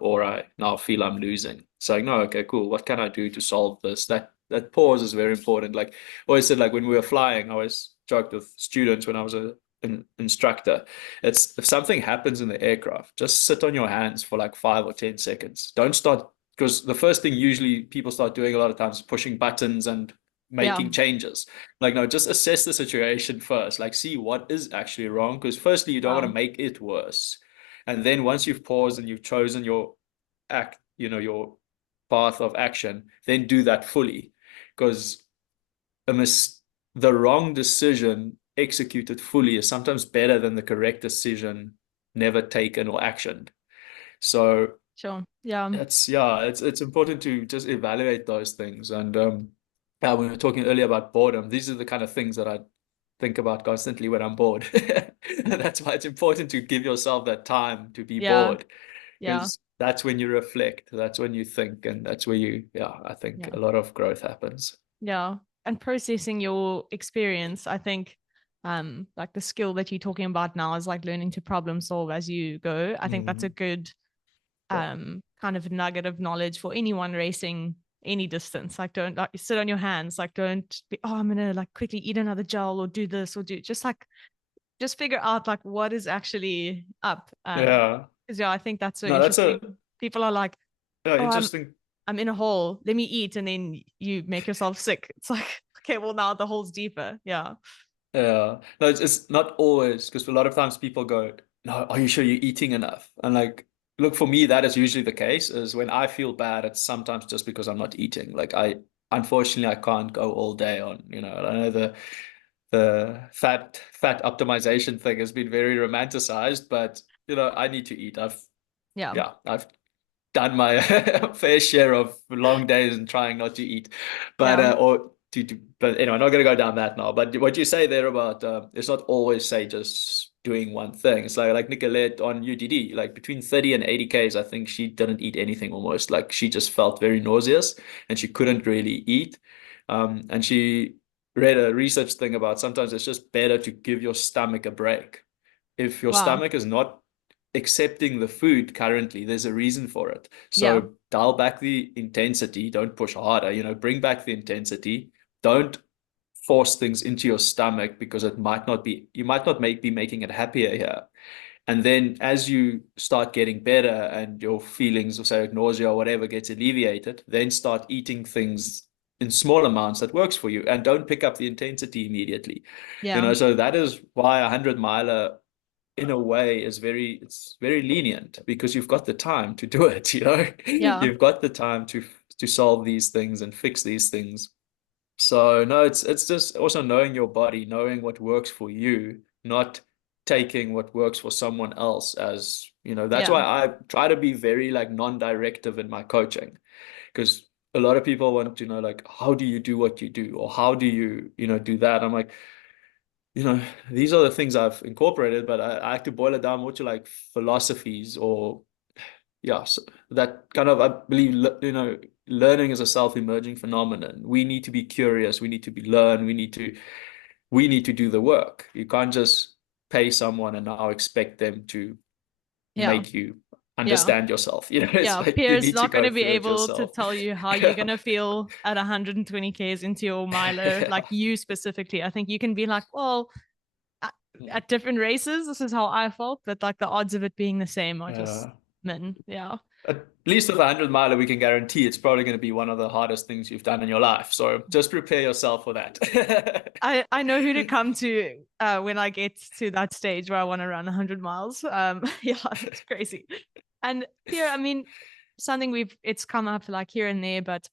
or I now feel I'm losing. It's like, no, okay, cool. What can I do to solve this? That pause is very important. Like, always said, like, when we were flying, I always joked with students when I was an instructor. It's, if something happens in the aircraft, just sit on your hands for like 5 or 10 seconds. Don't start, because the first thing usually people start doing a lot of times is pushing buttons and Yeah. making changes. Like, no, just assess the situation first. Like, see what is actually wrong. Because firstly, you don't want to Wow. make it worse. And then once you've paused and you've chosen your your path of action, then do that fully. Because the wrong decision executed fully is sometimes better than the correct decision never taken or actioned. So Sure. Yeah. it's important to just evaluate those things. And when we were talking earlier about boredom, these are the kind of things that I think about constantly when I'm bored. And that's why it's important to give yourself that time to be Yeah. bored, Yeah. because that's when you reflect, that's when you think, and that's where I think Yeah. a lot of growth happens. Yeah. And processing your experience, I think like the skill that you're talking about now is like learning to problem solve as you go. I think that's a Mm, good yeah. kind of nugget of knowledge for anyone racing any distance. Like don't like sit on your hands, like don't be, oh, I'm gonna like quickly eat another gel or do this or do just like just figure out like what is actually up. Yeah. Because yeah, I think that's so No, that's a interesting. People are like, oh, interesting. I'm in a hole. Let me eat, and then you make yourself sick. It's like, okay, well now the hole's deeper. Yeah. Yeah. No, it's not always, because a lot of times people go, no, are you sure you're eating enough? And like, look, for me, that is usually the case. Is when I feel bad, it's sometimes just because I'm not eating. Like, unfortunately, I can't go all day on, I know the fat optimization thing has been very romanticized, but I need to eat. Yeah. I've done my fair share of long days and trying not to eat, but Yeah. but anyway, I'm not going to go down that now. But what you say there about it's not always say just doing one thing. It's like Nicolette on UDD, like between 30 and 80 Ks, I think she didn't eat anything almost. Like she just felt very nauseous and she couldn't really eat. And she read a research thing about sometimes it's just better to give your stomach a break. If your Wow. stomach is not accepting the food currently, there's a reason for it. Yeah. So dial back the intensity, don't push harder, bring back the intensity. Don't force things into your stomach because you might not be making it happier here. And then as you start getting better and your feelings of say like nausea or whatever gets alleviated, then start eating things in small amounts that works for you and don't pick up the intensity immediately. Yeah. So that is why 100 miler in a way it's very lenient because you've got the time to do it. Yeah. You've got the time to solve these things and fix these things. So no, it's just also knowing your body, knowing what works for you, not taking what works for someone else as, that's Yeah. why I try to be very like non-directive in my coaching, because a lot of people want to know like, how do you do what you do? Or how do you, do that? I'm like, these are the things I've incorporated, but I like to boil it down more to like philosophies or yeah, so that kind of, I believe, learning is a self-emerging phenomenon. We need to be curious. We need to be learn. We need to do the work. You can't just pay someone and now expect them to Yeah. make you Yeah. understand yourself. It's Yeah. like you Pierre's need to not going go to be through it able to yourself. tell you how you're going to feel at 120 Ks into your miler, like Yeah. you specifically. I think you can be like, well, at different races, this is how I felt, but like the odds of it being the same are just Uh, min. Yeah. at least with a 100 miler, we can guarantee it's probably going to be one of the hardest things you've done in your life. So just prepare yourself for that. I know who to come to when I get to that stage where I want to run 100 miles. Yeah, it's crazy. And Pierre, I mean, something it's come up like here and there, but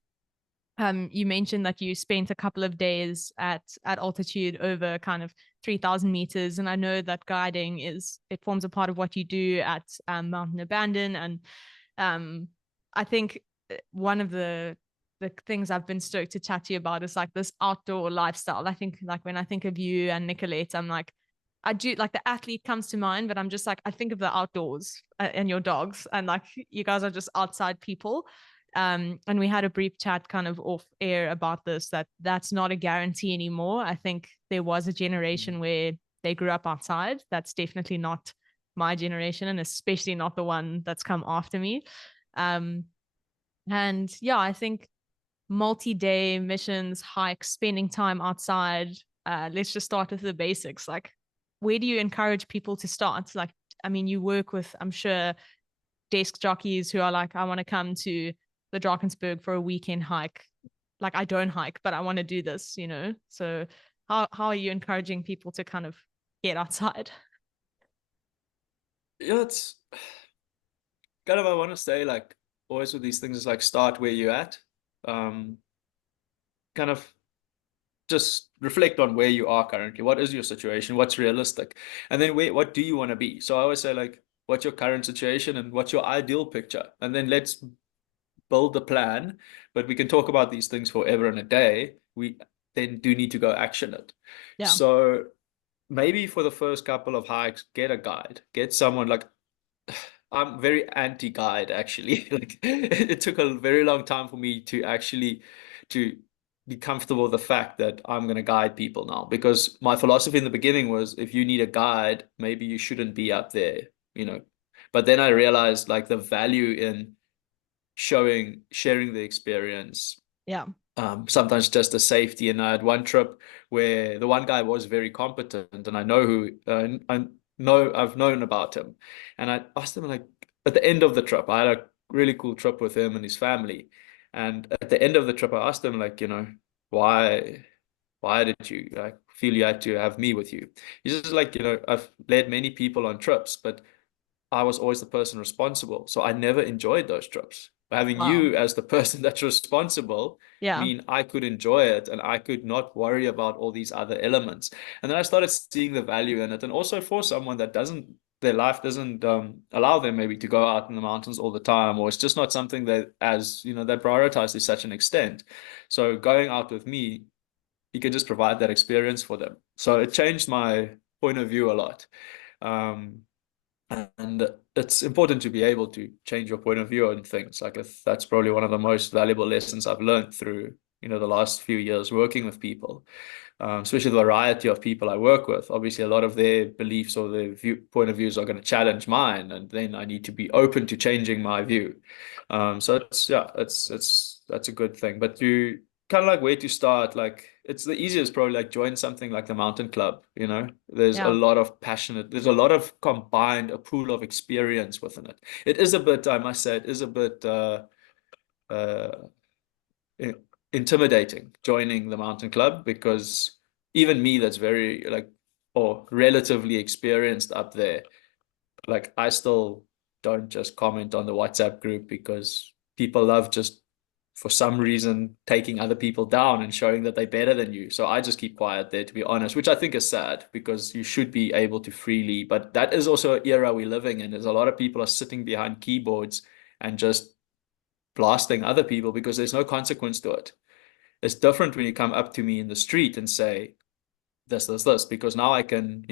you mentioned that you spent a couple of days at altitude over kind of 3,000 meters, and I know that guiding it forms a part of what you do at Mountain Abandon, and I think one of the things I've been stoked to chat to you about is like this outdoor lifestyle. I think like when I think of you and Nicolette, I'm like, I do like the athlete comes to mind, but I'm just like, I think of the outdoors and your dogs, and like you guys are just outside people. And we had a brief chat kind of off air about this, that's not a guarantee anymore. I think there was a generation where they grew up outside. That's definitely not my generation, and especially not the one that's come after me. And yeah, I think multi-day missions, hikes, spending time outside. Let's just start with the basics. Like, where do you encourage people to start? Like, I mean, you work with, I'm sure, desk jockeys who are like, I want to come to the Drakensberg for a weekend hike. Like, I don't hike, but I want to do this. So how are you encouraging people to kind of get outside? Yeah, it's kind of, I want to say like always with these things is like start where you're at. Um, kind of just reflect on where you are currently. What is your situation? What's realistic? And then what do you want to be? So I always say like, what's your current situation and what's your ideal picture? And then let's build the plan. But we can talk about these things forever and a day. We then do need to go action it. Yeah. So maybe for the first couple of hikes, get a guide, get someone like I'm very anti-guide actually. Like it took a very long time for me to actually to be comfortable with the fact that I'm going to guide people now, because my philosophy in the beginning was if you need a guide, maybe you shouldn't be up there. But then I realized like the value in sharing the experience, Yeah. sometimes just the safety. And I had one trip where the one guy was very competent, and I know I've known about him, and I asked him like at the end of the trip, I had a really cool trip with him and his family, and at the end of the trip, I asked him like, why did you like feel you had to have me with you? He's just like, I've led many people on trips, but I was always the person responsible, so I never enjoyed those trips. having Wow. you as the person that's responsible Yeah. mean I could enjoy it and I could not worry about all these other elements. And then I started seeing the value in it. And also for someone that doesn't, their life doesn't allow them maybe to go out in the mountains all the time, or it's just not something that, as you know, they prioritize to such an extent. So going out with me, you can just provide that experience for them. So it changed my point of view a lot. Um, and it's important to be able to change your point of view on things. Like that's probably one of the most valuable lessons I've learned through, the last few years working with people, especially the variety of people I work with. Obviously, a lot of their beliefs or their point of views are going to challenge mine, and then I need to be open to changing my view. So it's yeah, it's that's a good thing. But you kind of like where to start. Like it's the easiest probably like join something like the mountain club. There's a Yeah. lot of there's a lot of combined, a pool of experience within it. It is a bit, I must say, it is a bit uh intimidating joining the mountain club, because even me that's very like or relatively experienced up there, like I still don't just comment on the WhatsApp group, because people love just for some reason taking other people down and showing that they're better than you. So I just keep quiet there, to be honest, which I think is sad, because you should be able to freely, but that is also an era we're living in. There's a lot of people are sitting behind keyboards and just blasting other people because there's no consequence to it. It's different when you come up to me in the street and say this, because now I can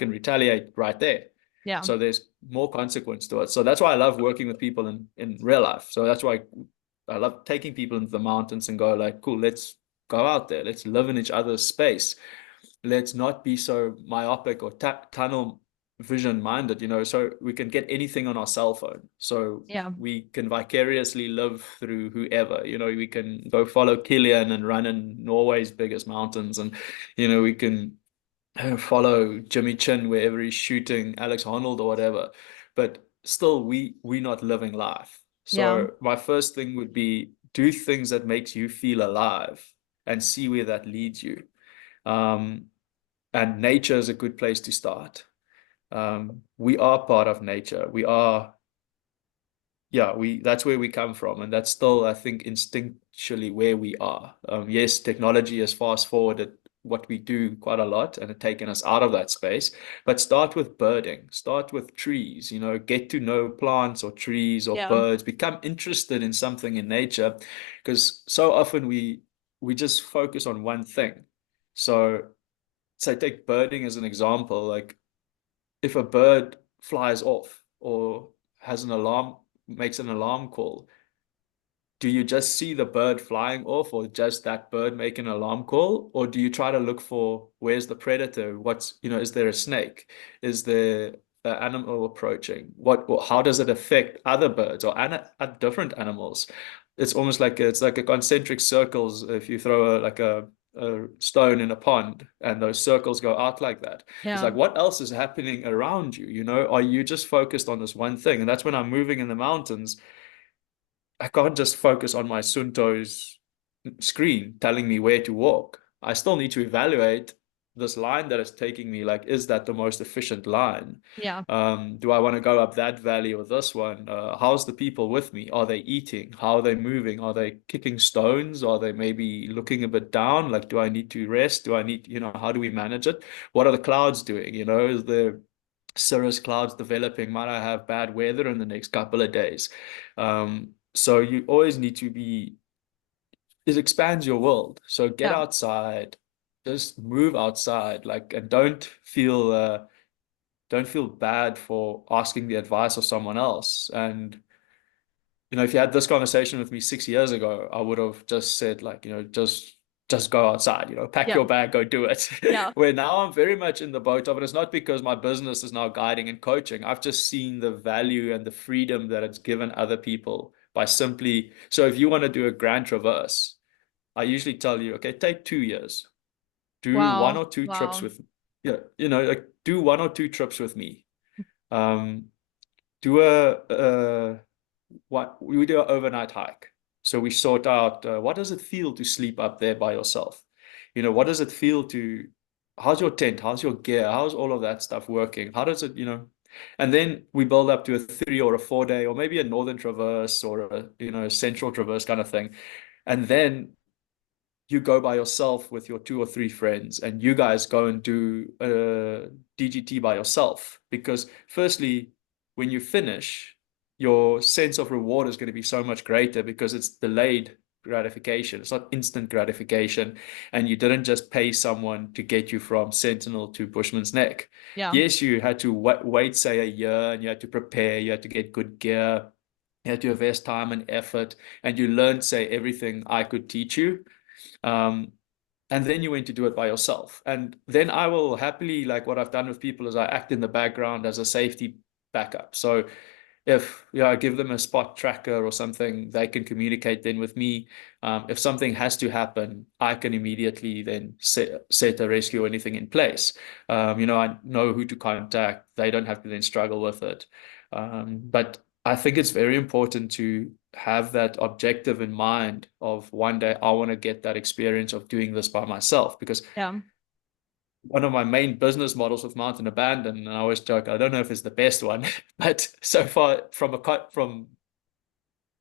retaliate right there. Yeah. So there's more consequence to it. So that's why I love working with people in real life. So that's why I love taking people into the mountains and go like, cool, let's go out there. Let's live in each other's space. Let's not be so myopic or tunnel vision minded, so we can get anything on our cell phone. So Yeah. we can vicariously live through whoever, we can go follow Killian and run in Norway's biggest mountains. And, we can follow Jimmy Chin wherever he's shooting Alex Honnold or whatever. But still, we're not living life. Yeah. So my first thing would be do things that makes you feel alive and see where that leads you. Um, and nature is a good place to start. We are part of nature. We are, yeah, that's where we come from, and that's still, I think, instinctually where we are. Yes, technology has fast forwarded what we do quite a lot and have taken us out of that space. But start with birding, start with trees. Get to know plants or trees or Yeah. birds. Become interested in something in nature, because so often we just focus on one thing. So take birding as an example. Like if a bird flies off or has an alarm, makes an alarm call, do you just see the bird flying off, or just that bird make an alarm call? Or do you try to look for where's the predator? Is there a snake? Is there an animal approaching? How does it affect other birds or different animals? It's almost like it's like a concentric circles. If you throw a stone in a pond and those circles go out like that, it's Yeah. like, what else is happening around you? Are you just focused on this one thing? And that's when I'm moving in the mountains. I can't just focus on my Sunto's screen telling me where to walk. I still need to evaluate this line that is taking me. Like, is that the most efficient line? Yeah. Do I want to go up that valley or this one? How's the people with me? Are they eating? How are they moving? Are they kicking stones? Are they maybe looking a bit down? Like, do I need to rest? Do I need, how do we manage it? What are the clouds doing? Is there cirrus clouds developing? Might I have bad weather in the next couple of days? So you always need to it expands your world. So get Yeah. outside, just move outside, like, and don't feel bad for asking the advice of someone else. And if you had this conversation with me 6 years ago, I would have just said, like, just go outside, pack Yeah. your bag, go do it. Yeah. Where now I'm very much in the boat of it. It's not because my business is now guiding and coaching. I've just seen the value and the freedom that it's given other people by simply. So if you want to do a grand traverse, I usually tell you, okay, take 2 years, do one Wow. or two trips Wow. with, yeah, like do one or two trips with me. Um, do what we do an overnight hike. So we sort out what does it feel to sleep up there by yourself? What does it feel to, how's your tent? How's your gear? How's all of that stuff working? How does it, And then we build up to a 3 or a 4 day, or maybe a northern traverse or a central traverse kind of thing. And then you go by yourself with your 2 or 3 friends, and you guys go and do a DGT by yourself. Because firstly, when you finish, your sense of reward is going to be so much greater because it's delayed gratification. It's not instant gratification. And you didn't just pay someone to get you from Sentinel to Bushman's Neck. Yeah. Yes, you had to wait, say, a year, and you had to prepare, you had to get good gear, you had to invest time and effort, and you learned, say, everything I could teach you. And then you went to do it by yourself. And then I will happily, like what I've done with people is I act in the background as a safety backup. So if I give them a spot tracker or something, they can communicate then with me. If something has to happen, I can immediately then set a rescue or anything in place. I know who to contact. They don't have to then struggle with it. But I think it's very important to have that objective in mind of one day I want to get that experience of doing this by myself. Because Yeah. one of my main business models with Mountain Abandon, and I always joke, I don't know if it's the best one, but so far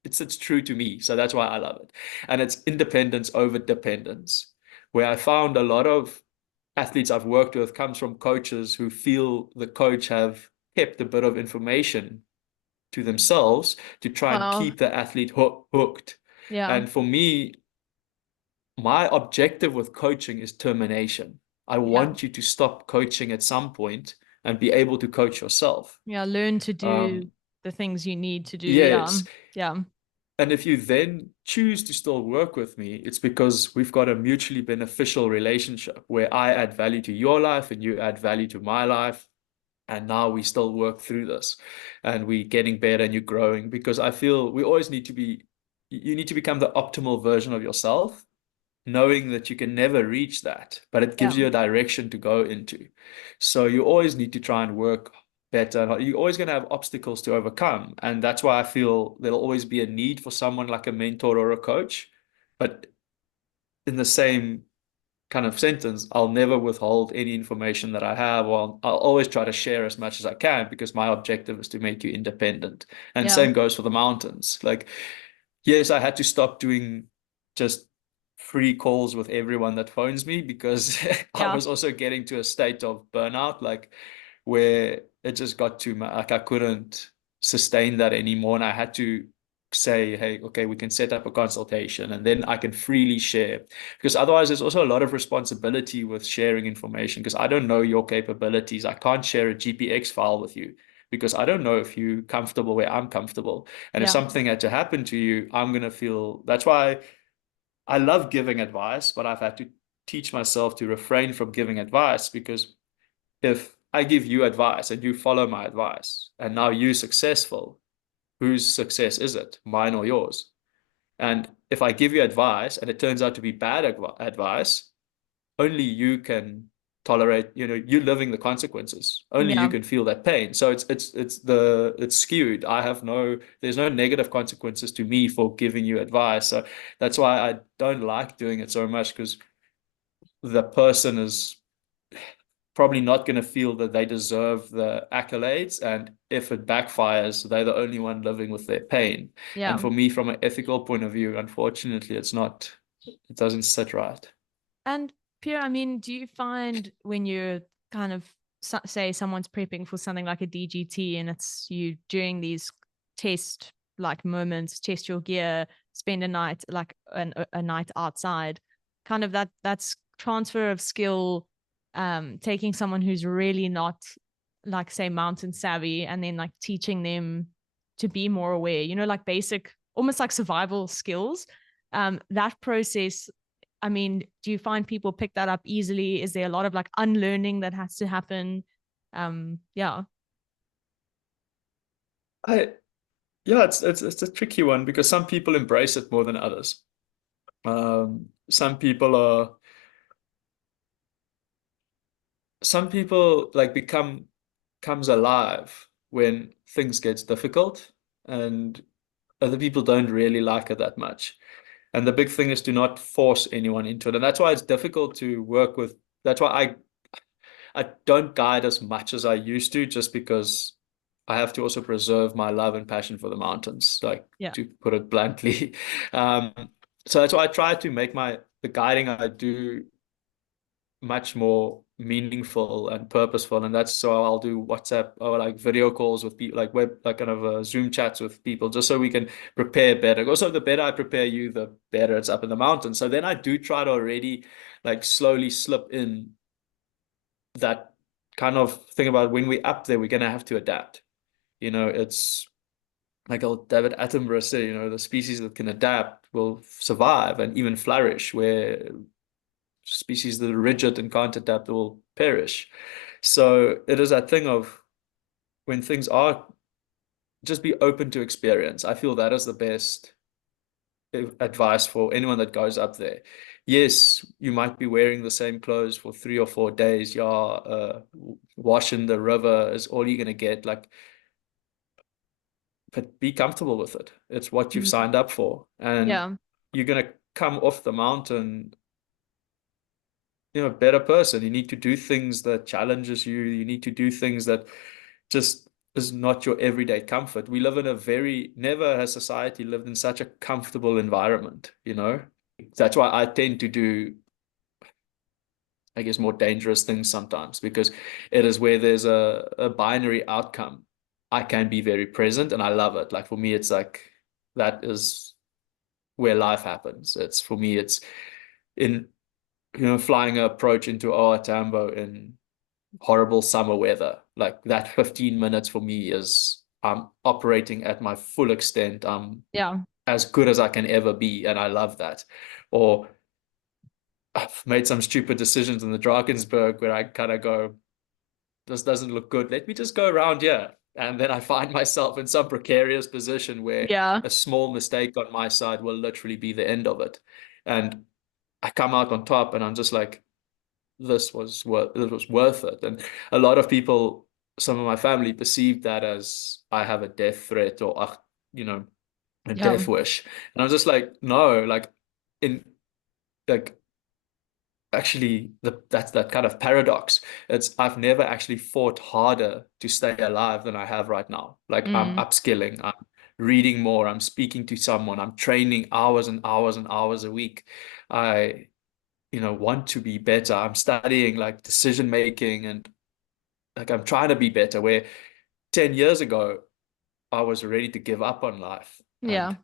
it's true to me. So that's why I love it. And it's independence over dependence, where I found a lot of athletes I've worked with comes from coaches who feel the coach have kept a bit of information to themselves to try and Well, keep the athlete hooked. yeah. And for me, my objective with coaching is termination. I Yeah. want you to stop coaching at some point and be able to coach yourself. Yeah. Learn to do Um, the things you need to do. Yeah. yes. Yeah. And if you then choose to still work with me, it's because we've got a mutually beneficial relationship where I add value to your life and you add value to my life. And now we still work through this and we're getting better and you're growing, because I feel we always need to you need to become the optimal version of yourself, knowing that you can never reach that, but it gives Yeah. you a direction to go into. So you always need to try and work better. You're always going to have obstacles to overcome. And that's why I feel there'll always be a need for someone like a mentor or a coach. But in the same kind of sentence, I'll never withhold any information that I have, or I'll always try to share as much as I can, because my objective is to make you independent. And Yeah. same goes for the mountains. Like, yes, I had to stop doing just free calls with everyone that phones me, because I Yeah. was also getting to a state of burnout, like where it just got too much. Like I couldn't sustain that anymore. And I had to say, hey, okay, we can set up a consultation and then I can freely share. Because otherwise, there's also a lot of responsibility with sharing information, because I don't know your capabilities. I can't share a GPX file with you because I don't know if you're comfortable where I'm comfortable. And if Yeah. something had to happen to you, I'm going to feel that's why I love giving advice, but I've had to teach myself to refrain from giving advice, because if I give you advice and you follow my advice and now you're successful, whose success is it, mine or yours? And if I give you advice and it turns out to be bad advice, only you can tolerate, you living the consequences. Only you Yeah. can feel that pain. So it's skewed. There's no negative consequences to me for giving you advice. So that's why I don't like doing it so much, because the person is probably not going to feel that they deserve the accolades. And if it backfires, they're the only one living with their pain. Yeah. And for me, from an ethical point of view, unfortunately, it doesn't sit right. And Pierre, I mean, do you find when you're kind of say someone's prepping for something like a DGT and it's you doing these test like moments, test your gear, spend a night like a night outside, kind of that's transfer of skill, taking someone who's really not like say mountain savvy and then like teaching them to be more aware, like basic, almost like survival skills. That process, I mean, do you find people pick that up easily? Is there a lot of like unlearning that has to happen? Yeah. I Yeah, it's a tricky one, because some people embrace it more than others. Some people like comes alive when things gets difficult, and other people don't really like it that much. And the big thing is to not force anyone into it. And that's why it's difficult to work with. That's why I don't guide as much as I used to, just because I have to also preserve my love and passion for the mountains, like Yeah. to put it bluntly. Um, so that's why I try to make the guiding I do much more meaningful and purposeful. And that's so I'll do WhatsApp or like video calls with people, like like kind of Zoom chats with people, just so we can prepare better. Also, the better I prepare you, the better it's up in the mountains. So then I do try to already like slowly slip in that kind of thing about when we're up there, we're going to have to adapt. It's like old David Attenborough said, the species that can adapt will survive and even flourish, where species that are rigid and can't adapt will perish. So it is that thing of when things are, just be open to experience. I feel that is the best advice for anyone that goes up there. Yes, you might be wearing the same clothes for 3 or 4 days. Yeah, wash in the river is all you're gonna get. Like, but be comfortable with it. It's what you've Mm. signed up for, and Yeah. you're gonna come off the mountain, a better person. You need to do things that challenges you. You need to do things that just is not your everyday comfort. We live in a never has society lived in such a comfortable environment. That's why I tend to do, I guess, more dangerous things sometimes, because it is where there's a binary outcome. I can be very present and I love it. Like for me, it's like that is where life happens. It's for me, it's in, flying an approach into Oatambo in horrible summer weather. Like that 15 minutes for me is I'm operating at my full extent. I'm Yeah. as good as I can ever be, and I love that. Or I've made some stupid decisions in the Drakensberg where I kind of go, this doesn't look good. Let me just go around here. And then I find myself in some precarious position where Yeah. a small mistake on my side will literally be the end of it. And I come out on top and I'm just like, this was worth it. And a lot of people, some of my family perceived that as I have a death threat or a Yeah. death wish. And I'm just like, no, like in like actually that's that kind of paradox. It's I've never actually fought harder to stay alive than I have right now. Like I'm Mm. upskilling, I'm reading more, I'm speaking to someone, I'm training hours and hours and hours a week. I want to be better. I'm studying like decision making, and like I'm trying to be better, where 10 years ago I was ready to give up on life. And Yeah.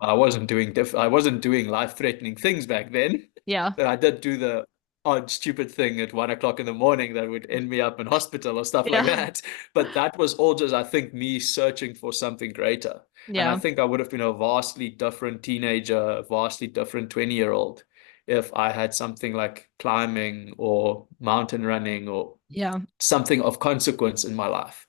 I wasn't doing life threatening things back then. Yeah. But I did do the odd stupid thing at 1 o'clock in the morning that would end me up in hospital or stuff like Yeah. that. But that was all just, I think, me searching for something greater. And I Yeah. think I would have been a vastly different teenager, a vastly different 20-year-old if I had something like climbing or mountain running or Yeah. something of consequence in my life.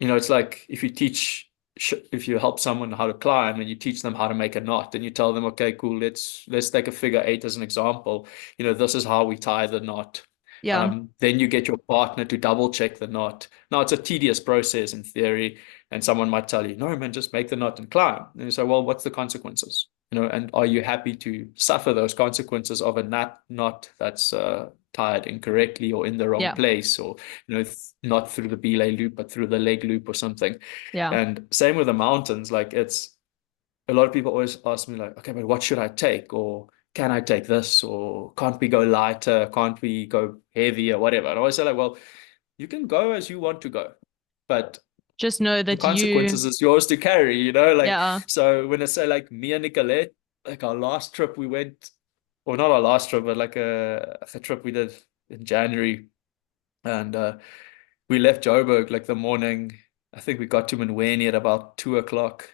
It's like if you help someone how to climb and you teach them how to make a knot and you tell them, okay, cool, let's take a figure eight as an example. This is how we tie the knot. Yeah. Then you get your partner to double check the knot. Now it's a tedious process in theory, and someone might tell you, no, man, just make the knot and climb. And you say, well, what's the consequences? And are you happy to suffer those consequences of a knot that's tied incorrectly or in the wrong Yeah. place, or not through the belay loop but through the leg loop or something? Yeah. And same with the mountains. Like it's a lot of people always ask me like, okay, but what should I take? Or can I take this? Or can't we go lighter? Can't we go heavier? Whatever. And I always say like, well, you can go as you want to go, but Just know the that you, consequences is yours to carry, like, yeah. so when I say like me and Nicolette, like our last trip we went, or not our last trip, but like a trip we did in January, and we left Joburg like the morning. I think we got to Mnweni at about 2 o'clock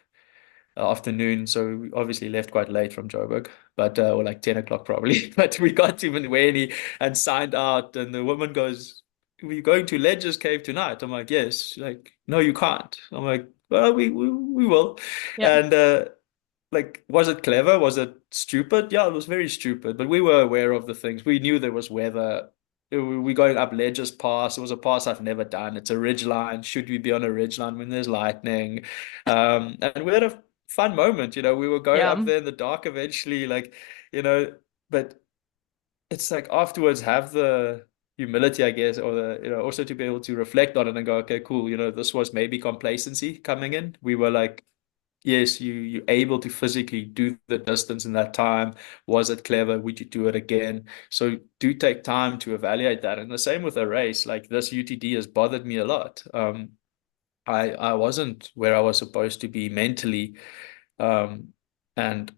afternoon. So we obviously left quite late from Joburg, but or like 10 o'clock probably. But we got to Mnweni and signed out, and the woman goes, "We're going to Ledger's Cave tonight." I'm like, "Yes." She's like, "No, you can't." I'm like, "Well, we will." Yeah. And like, was it clever? Was it stupid? Yeah, it was very stupid, but we were aware of the things. We knew there was weather. We're going up Ledger's Pass. It was a pass I've never done. It's a ridge line. Should we be on a ridge line when there's lightning? And we had a fun moment. We were going Yeah. up there in the dark eventually, like, you know, but it's like afterwards have the humility, I guess, or also to be able to reflect on it and go, okay, cool, this was maybe complacency coming in. We were like, yes, you're able to physically do the distance in that time. Was it clever? Would you do it again? So do take time to evaluate that. And the same with a race. Like this UTD has bothered me a lot. I wasn't where I was supposed to be mentally. And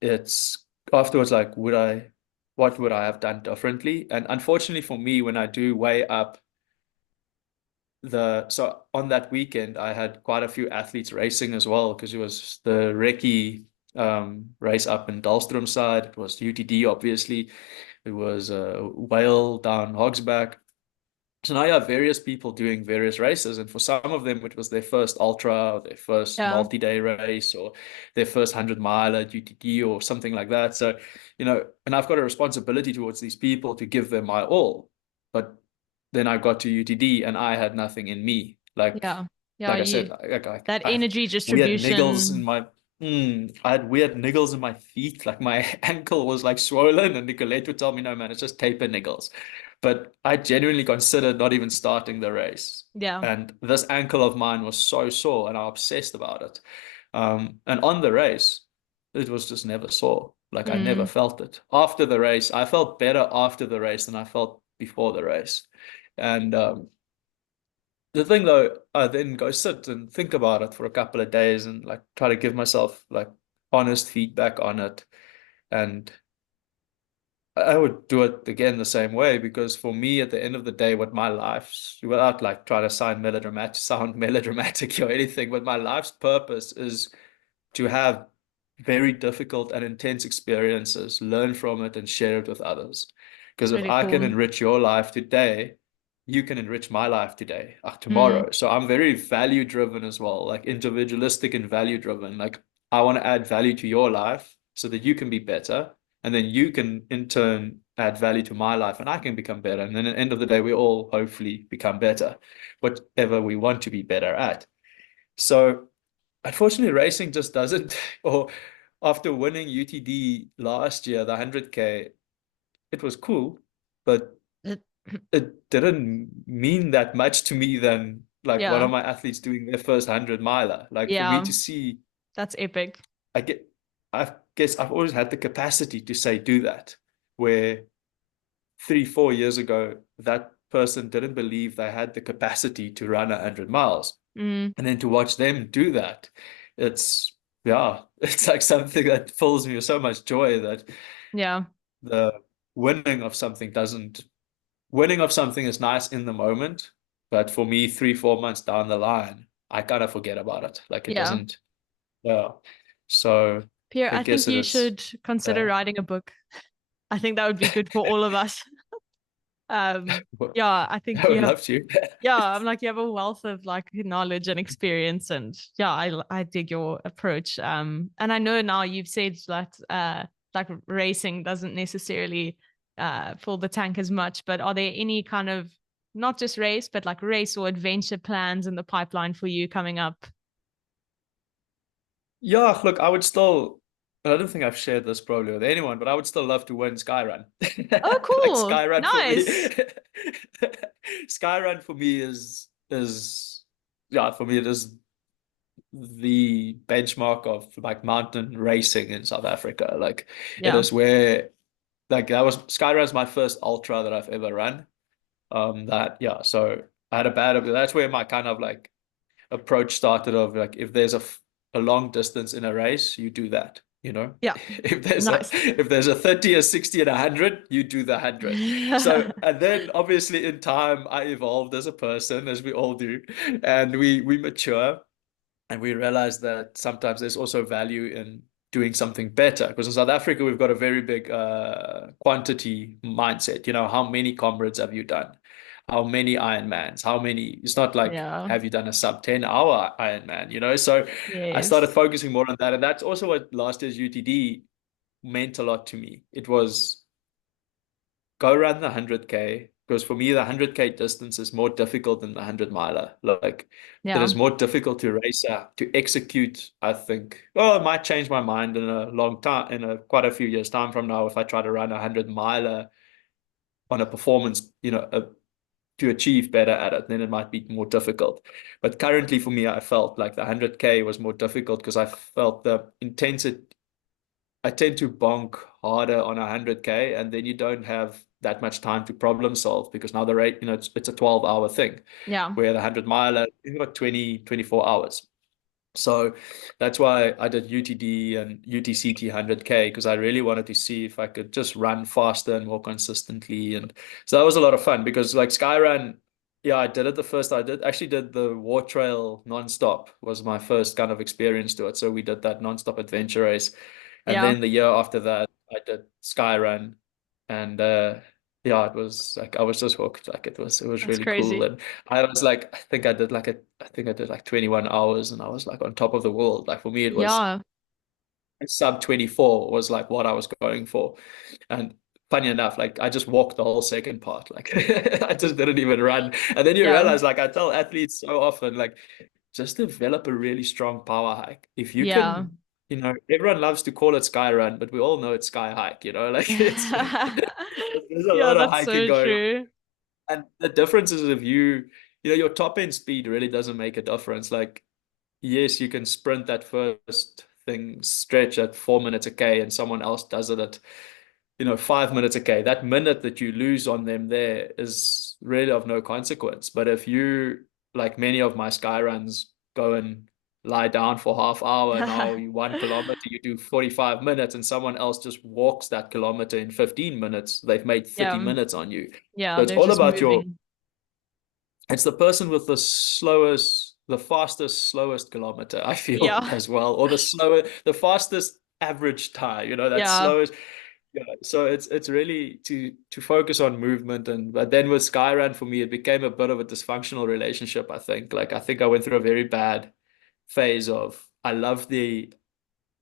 it's afterwards like, what would I have done differently? And unfortunately for me, when I do weigh up so on that weekend, I had quite a few athletes racing as well, because it was the recce race up in Dahlstrom side. It was UTD, obviously. It was Whale down Hogsback. So now you have various people doing various races, and for some of them, it was their first ultra, or their first Yeah. multi-day race, or their first 100 mile at UTD, or something like that. So, and I've got a responsibility towards these people to give them my all. But then I got to UTD, and I had nothing in me. Yeah. Yeah. Like I said, You, that I have energy weird niggles in distribution. my I had weird niggles in my feet. Like my ankle was like swollen, and Nicolette would tell me, no, man, it's just taper niggles. But I genuinely considered not even starting the race. Yeah. And this ankle of mine was so sore, and I obsessed about it. And on the race, it was just never sore. Like I never Mm, felt it. After the race, I felt better after the race than I felt before the race. And the thing though, I then go sit and think about it for a couple of days and like try to give myself like honest feedback on it. And I would do it again the same way, because for me, at the end of the day, what my life's, without like trying to sound melodramatic or anything, but my life's purpose is to have very difficult and intense experiences, learn from it, and share it with others. Because it's if really I can cool. enrich your life today, you can enrich my life today, Mm, tomorrow. So I'm very value driven as well, like individualistic and value driven. Like I want to add value to your life so that you can be better. And then you can in turn add value to my life and I can become better. And then at the end of the day, we all hopefully become better, whatever we want to be better at. So unfortunately, racing just doesn't. Or after winning UTD last year, the 100K, it was cool, but it- it didn't mean that much to me than like one yeah. of my athletes doing their first 100 miler. Like for me Yeah. to see, That's epic. I get, I guess I've always had the capacity to say, do that, where 3, 4 years ago, that person didn't believe they had the capacity to run 100 miles. Mm, And then to watch them do that, it's, yeah, it's like something that fills me with so much joy that yeah. the winning of something doesn't, winning of something is nice in the moment. But for me, 3, 4 months down the line, I kind of forget about it. Like it Yeah. doesn't, yeah. So Pierre, I I think guess it you is, should consider uh, writing a book. I think that would be good for all of us. well, Yeah, I think I you would have, love to. yeah, I'm like, you have a wealth of like knowledge and experience. And yeah, I dig your approach. And I know now you've said that, like racing doesn't necessarily, fill the tank as much, but are there any kind of, not just race, but like race or adventure plans in the pipeline for you coming up? Yeah, look, I would still, I don't think I've shared this probably with anyone, but I would still love to win Skyrun. Oh, Like cool. Skyrun for me, Nice. Skyrun for me is yeah, for me it is the benchmark of like mountain racing in South Africa. Like it Yeah. is where like that was Skyrun's my first ultra that I've ever run. That yeah, so I had a bad, that's where my kind of like approach started of like if there's a long distance in a race, you do that, Yeah. Nice. if there's a 30, a 60, and 100, you do the 100. So and then obviously in time I evolved as a person, as we all do, and we mature, and we realize that sometimes there's also value in doing something better, because in South Africa we've got a very big quantity mindset. How many comrades have you done, how many Ironmans, how many, it's not like Yeah. have you done a sub 10 hour Ironman. So I started Yes. focusing more on that, and that's also what last year's UTD meant a lot to me. It was go run the 100K, because for me the 100K distance is more difficult than the 100 miler. Like it Yeah. is more difficult to race out, to execute. I think, oh, it might change my mind in a long time, in a quite a few years time from now, if I try to run a 100 miler on a performance, to achieve better at it, then it might be more difficult. But currently for me, I felt like the 100K was more difficult because I felt the intensity. I tend to bonk harder on 100K, and then you don't have that much time to problem solve because now the rate, it's a 12-hour thing, Yeah. where the 100 miler, you've got 24 hours. So that's why I did UTD and UTCT 100K, because I really wanted to see if I could just run faster and more consistently. And so that was a lot of fun because like Skyrun, yeah, I did it the first. I did the War Trail nonstop was my first kind of experience to it. So we did that nonstop adventure race. And Yeah. then the year after that, I did Skyrun, and yeah, it was like I was just hooked. Like it was That's really cool. crazy. And I was like, I think I did like 21 hours, and I was like on top of the world. Like for me, it was Yeah. sub 24 was like what I was going for. And funny enough, like I just walked the whole second part. Like I just didn't even run. And then you Yeah. realize, like I tell athletes so often, like just develop a really strong power hike. If you Yeah. can, everyone loves to call it sky run, but we all know it's sky hike, like there's a Yeah, lot of that's hiking so going on. true. And the difference is if your top end speed really doesn't make a difference. Like, yes, you can sprint that first thing, stretch at 4 minutes a K, and someone else does it at 5 minutes a K. That minute that you lose on them there is really of no consequence. But if you, like many of my sky runs, go and lie down for half hour, now you 1 kilometer, you do 45 minutes, and someone else just walks that kilometer in 15 minutes, they've made 30 Yeah. minutes on you. Yeah, So it's they're all just about moving. it's the person with the fastest, slowest kilometer, I feel Yeah. as well, or the fastest average time, that Yeah. slowest. Yeah, so it's really to focus on movement. But then with Skyrun, for me, it became a bit of a dysfunctional relationship, I think. Like I think I went through a very bad phase of I loved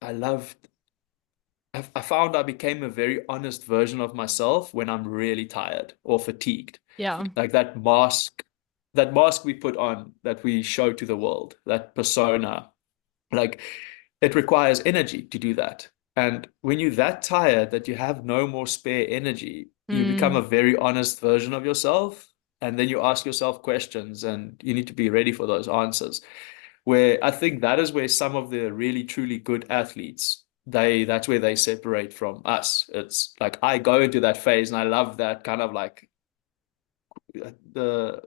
I found I became a very honest version of myself when I'm really tired or fatigued. Yeah. Like that mask we put on, that we show to the world, that persona, like it requires energy to do that. And when you're that tired that you have no more spare energy, you become a Mm. very honest version of yourself. And then you ask yourself questions, and you need to be ready for those answers. Where I think that is where some of the really truly good athletes, that's where they separate from us. It's like I go into that phase, and I love that kind of like the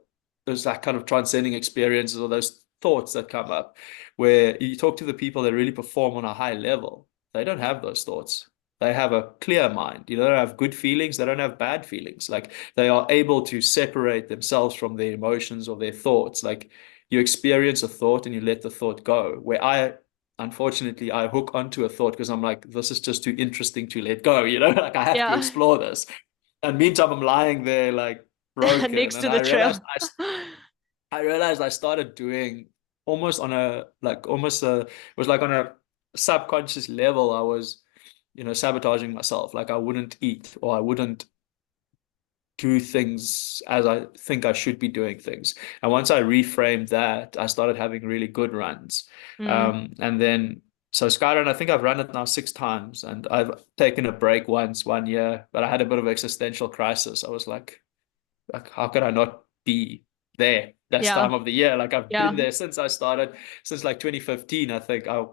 those that kind of transcending experiences, or those thoughts that come up where you talk to the people that really perform on a high level. They don't have those thoughts. They have a clear mind. They don't have good feelings. They don't have bad feelings. Like they are able to separate themselves from their emotions or their thoughts. Like you experience a thought and you let the thought go. Where unfortunately, I hook onto a thought because I'm like, this is just too interesting to let go. Like I have to Yeah. explore this. And meantime, I'm lying there like broken, Next and to the trail. I realized I started doing almost on a like almost a it was like on a subconscious level. I was sabotaging myself. Like I wouldn't eat, or I wouldn't do things as I think I should be doing things. And once I reframed that, I started having really good runs. Mm. And then so Skyrun, I think I've run it now 6 times, and I've taken a break once 1 year, but I had a bit of existential crisis. I was like, how could I not be there this Yeah. time of the year? Like I've been Yeah. there since I started, since like 2015. I think I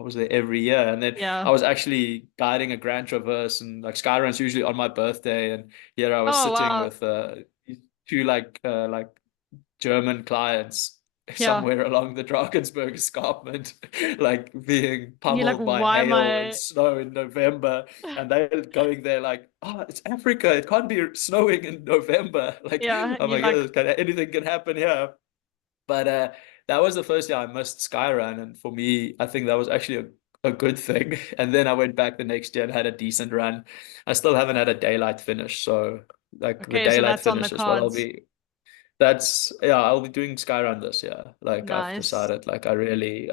was there every year, and then Yeah. I was actually guiding a Grand Traverse, and like Skyrun's usually on my birthday, and here I was Oh, sitting wow. with two like German clients Yeah. somewhere along the Drakensberg escarpment, like being And you're like, pummeled by why am hail and I? snow in November. And they're going there like, oh, it's Africa. It can't be snowing in November. Like, Yeah. oh And you're my like, God, anything can happen here. But that was the first year I missed Skyrun. And for me, I think that was actually a good thing. And then I went back the next year and had a decent run. I still haven't had a daylight finish. So like the okay, so daylight that's on the finish is what cards. I'll be doing Skyrun this year. Like I've Nice. decided, like I really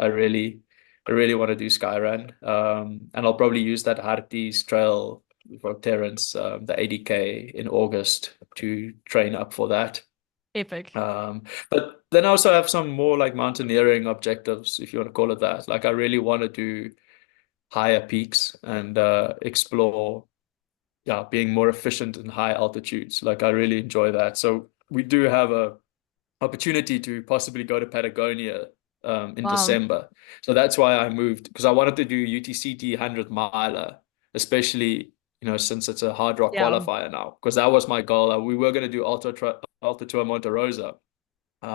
want to do Skyrun. And I'll probably use that Harties trail for Terrence, the 80K in August to train up for that. Epic. But then I also have some more like mountaineering objectives, if you want to call it that. Like I really want to do higher peaks and explore yeah, being more efficient in high altitudes. Like I really enjoy that. So we do have a opportunity to possibly go to Patagonia in Wow. December. So that's why I moved, because I wanted to do UTCT 100 miler, especially, since it's a hard rock Yeah. qualifier now, because that was my goal. We were going to do Alta Tour Monte Rosa,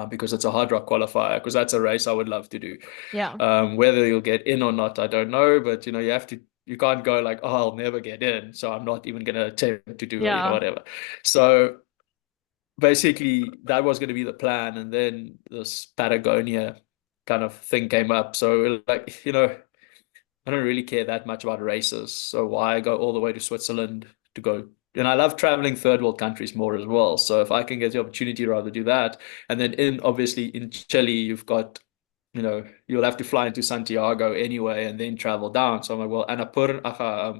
because it's a hard rock qualifier, because that's a race I would love to do. Yeah. Whether you'll get in or not, I don't know, but you can't go like, oh, I'll never get in, so I'm not even going to attempt to do it, Yeah. whatever. So basically that was going to be the plan, and then this Patagonia kind of thing came up. So like, I don't really care that much about races, so why go all the way to Switzerland to go? And I love traveling third world countries more as well. So if I can get the opportunity, rather do that. And then obviously in Chile, you've got, you'll have to fly into Santiago anyway and then travel down. So I'm like, well,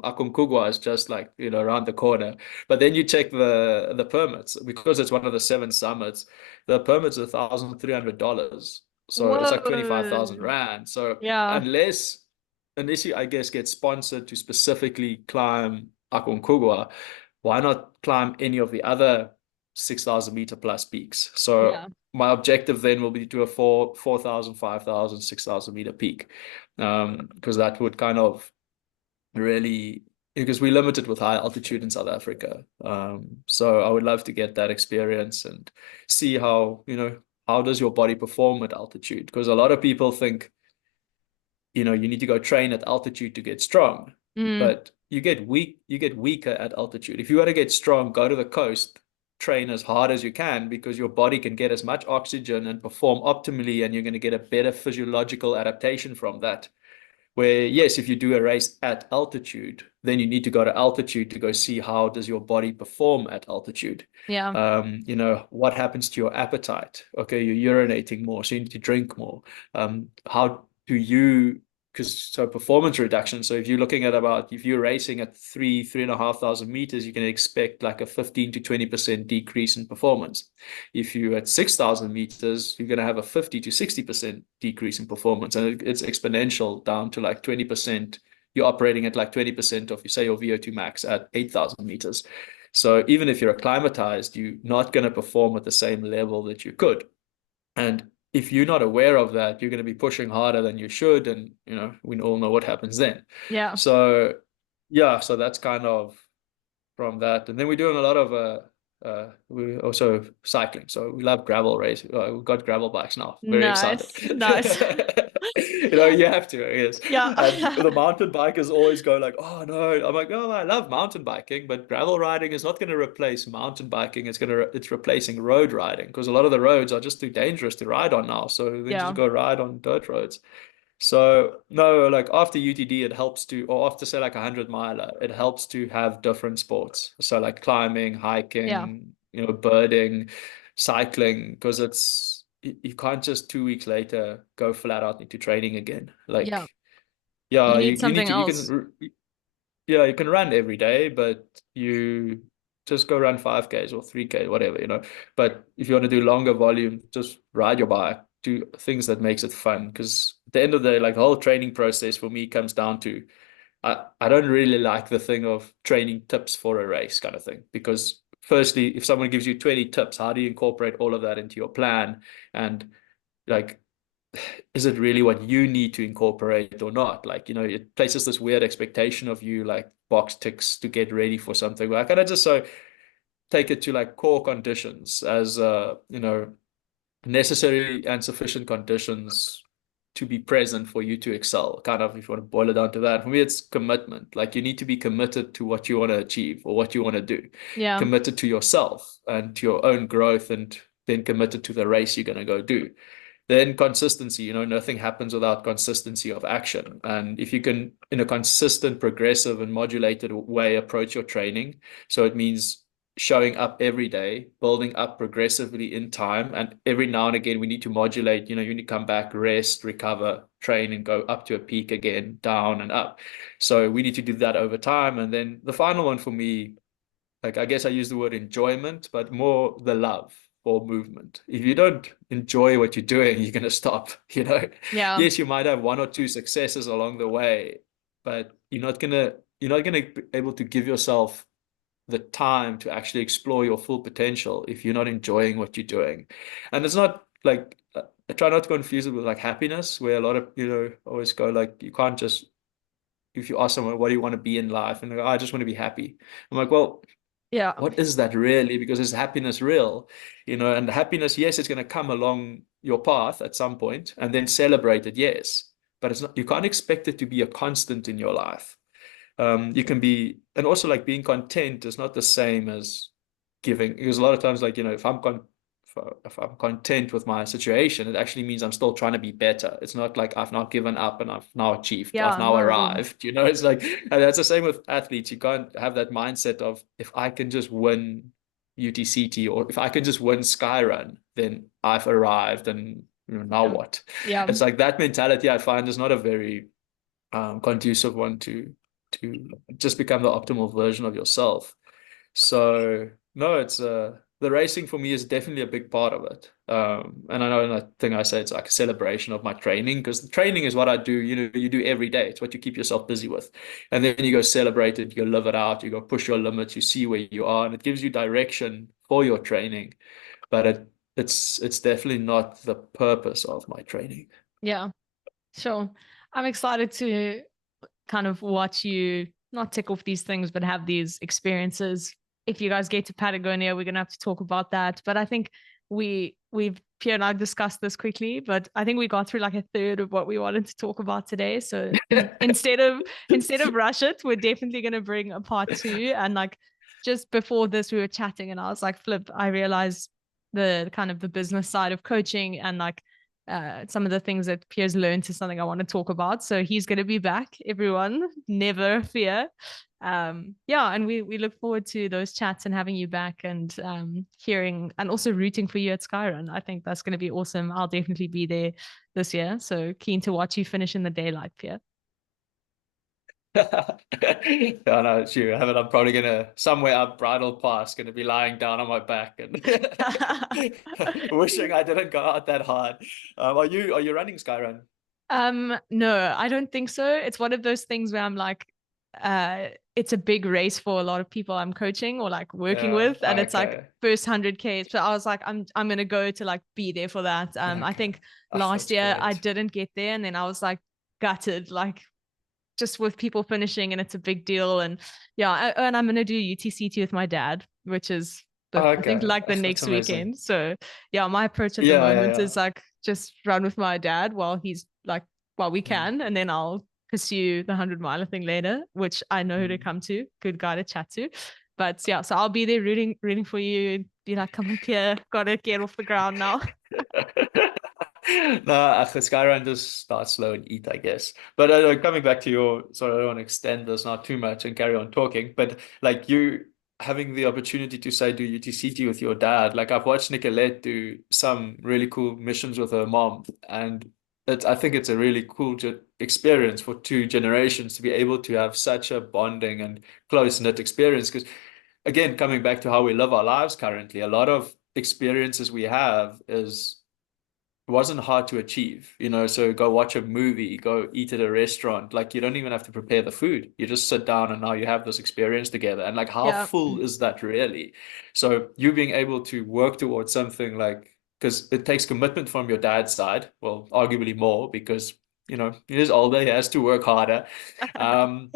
Aconcagua is just like, around the corner. But then you check the permits, because it's one of the 7 summits. The permit's $1,300. So it's like 25,000 Whoa. rand. So Yeah. unless you, I guess, get sponsored to specifically climb Aconcagua, why not climb any of the other 6,000 meter plus peaks? So Yeah. my objective then will be to do a 4,000, 5,000, 6,000 meter peak, because that would kind of really, because we're limited with high altitude in South Africa. So I would love to get that experience and see how does your body perform at altitude? Because a lot of people think, you need to go train at altitude to get strong, Mm. but you get weaker at altitude. If you want to get strong, go to the coast, train as hard as you can, because your body can get as much oxygen and perform optimally, and you're going to get a better physiological adaptation from that. Where, yes, if you do a race at altitude, then you need to go to altitude to go see how does your body perform at altitude. Yeah. What happens to your appetite? Okay, you're urinating more, so you need to drink more. How do you, so performance reduction. So if you're racing at 3,500 meters, you can expect like a 15 to 20% decrease in performance. If you're at 6,000 meters, you're going to have a 50 to 60% decrease in performance, and it's exponential down to like 20%. You're operating at like 20% of, say, your VO2 max at 8,000 meters. So even if you're acclimatized, you're not going to perform at the same level that you could. And if you're not aware of that, you're going to be pushing harder than you should. And, we all know what happens then. Yeah. So, yeah, so that's kind of from that. And then we're doing a lot of we also cycling. So we love gravel race. We've got gravel bikes now. Very excited. Nice. Nice. You have to, I guess. Yeah. And the mountain bikers always go like, oh no. I'm like, oh, I love mountain biking, but gravel riding is not going to replace mountain biking. It's replacing road riding, because a lot of the roads are just too dangerous to ride on now. So then Yeah. just go ride on dirt roads. So no, like after UTD, it helps or after say like 100 miler, it helps to have different sports. So like climbing, Yeah. hiking, birding, cycling, because you can't just 2 weeks later go flat out into training again. Yeah. Like, You yeah, need you need something to, else. yeah, you can run every day, but you just go run 5Ks or 3K, whatever. But if you want to do longer volume, just ride your bike, do things that makes it fun. Because at the end of the day, like the whole training process for me comes down to, I don't really like the thing of training tips for a race kind of thing. Because firstly, if someone gives you 20 tips, how do you incorporate all of that into your plan? And like, is it really what you need to incorporate or not? Like, it places this weird expectation of you, like box ticks to get ready for something. Like, and I just so take it to like core conditions as necessary and sufficient conditions to be present for you to excel. Kind of, if you want to boil it down to that, for me, it's commitment. Like, you need to be committed to what you want to achieve or what you want to do, Yeah. committed to yourself and to your own growth, and then committed to the race you're going to go do. Then consistency, nothing happens without consistency of action. And if you can, in a consistent, progressive, and modulated way, approach your training, so it means showing up every day, building up progressively in time. And every now and again, we need to modulate, you need to come back, rest, recover, train, and go up to a peak again, down and up. So we need to do that over time. And then the final one for me, like, I guess I use the word enjoyment, but more the love for movement. If you don't enjoy what you're doing, you're going to stop, Yeah. Yes, you might have one or two successes along the way, but you're not going to be able to give yourself the time to actually explore your full potential if you're not enjoying what you're doing. And it's not like, I try not to confuse it with like happiness, where a lot of, always go like, you can't just, if you ask someone, what do you want to be in life? And they go, "Oh, I just want to be happy." I'm like, well, Yeah. what is that really? Because is happiness real? And happiness, yes, it's going to come along your path at some point, and then celebrate it, yes. But it's not, you can't expect it to be a constant in your life. You can be, and also like being content is not the same as giving, because a lot of times, like, if I'm content with my situation, it actually means I'm still trying to be better. It's not like I've not given up and I've now achieved, I've Yeah, now not at all. arrived. It's like, and that's the same with athletes. You can't have that mindset of, if I can just win UTCT, or if I can just win Skyrun, then I've arrived, and now Yeah. what? Yeah. It's like that mentality, I find, is not a very conducive one to just become the optimal version of yourself. So no, it's the racing for me is definitely a big part of it. And I know, and I think I say it's like a celebration of my training, because the training is what I do. You do every day. It's what you keep yourself busy with, and then you go celebrate it. You go live it out. You go push your limits. You see where you are, and it gives you direction for your training. But it's definitely not the purpose of my training. Yeah. Sure. I'm excited to kind of watch you not tick off these things, but have these experiences. If you guys get to Patagonia, we're gonna have to talk about that. But I think we've Pierre and I discussed this quickly, but I think we got through like a third of what we wanted to talk about today. So instead of rush it, we're definitely gonna bring a part 2. And like just before this, we were chatting, and I was like, Flip, I realized the kind of the business side of coaching, and like some of the things that Pierre's learned is something I want to talk about. So he's going to be back, everyone. Never fear. Yeah, and we look forward to those chats and having you back, and hearing and also rooting for you at Skyrun. I think that's going to be awesome. I'll definitely be there this year. So keen to watch you finish in the daylight, Pierre. I know it's you. I'm probably gonna, somewhere up Bridle Pass, gonna be lying down on my back and wishing I didn't go out that hard. Are you running Skyrun? No, I don't think so. It's one of those things where I'm like, it's a big race for a lot of people I'm coaching or like working Yeah. with, and it's like Okay. first 100K. So I was like, I'm gonna go to like be there for that. I Okay. think Oh, last that's year I great. didn't get there, and then I was like gutted, like just with people finishing, and it's a big deal. And yeah, and I'm gonna do UTCT with my dad, which is I think Okay. like the Oh, that's next amazing. weekend. So yeah, my approach at the Yeah, yeah, moment yeah. is like just run with my dad while he's like while we Mm, can, and then I'll pursue the 100 miler thing later, which I know who to mm. come to. Good guy to chat to. But yeah, so I'll be there rooting for you. Be like, come on, Pierre, gotta get off the ground now. No, Skyrim just start slow and eat, I guess. But coming back to your, sorry, I don't want to extend this not too much and carry on talking, but like you having the opportunity to say do UTCT with your dad, like I've watched Nicolette do some really cool missions with her mom, and I think it's a really cool experience for two generations to be able to have such a bonding and close-knit experience. Because again, coming back to how we live our lives currently, a lot of experiences we have wasn't hard to achieve, so go watch a movie, go eat at a restaurant, like you don't even have to prepare the food. You just sit down and now you have this experience together. And like, how Yeah. full is that really? So you being able to work towards something like, because it takes commitment from your dad's side, well, arguably more because, he is older, he has to work harder. Um,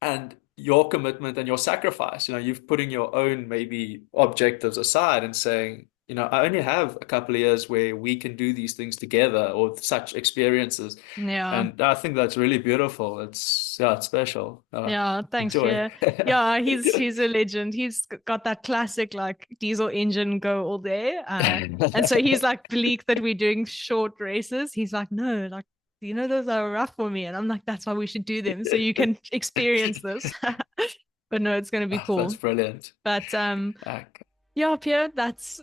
and your commitment and your sacrifice, you've putting your own maybe objectives aside and saying, I only have a couple of years where we can do these things together or such experiences. Yeah. And I think that's really beautiful. It's special. Yeah, thanks, Enjoy. Pierre. Yeah, he's a legend. He's got that classic like diesel engine go all day. And so he's like bleak that we're doing short races. He's like, no, like those are rough for me. And I'm like, that's why we should do them so you can experience this. But no, it's gonna be Oh, cool. that's brilliant. But Okay. yeah, Pierre, that's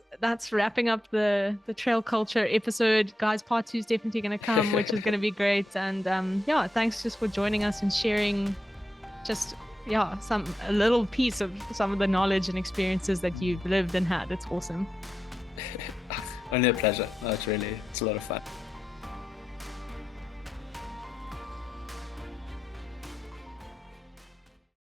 wrapping up the trail culture episode. Guys, part 2 is definitely gonna come, which is gonna be great. And yeah, thanks just for joining us and sharing just a little piece of some of the knowledge and experiences that you've lived and had. It's awesome. Only a pleasure. No, it's a lot of fun.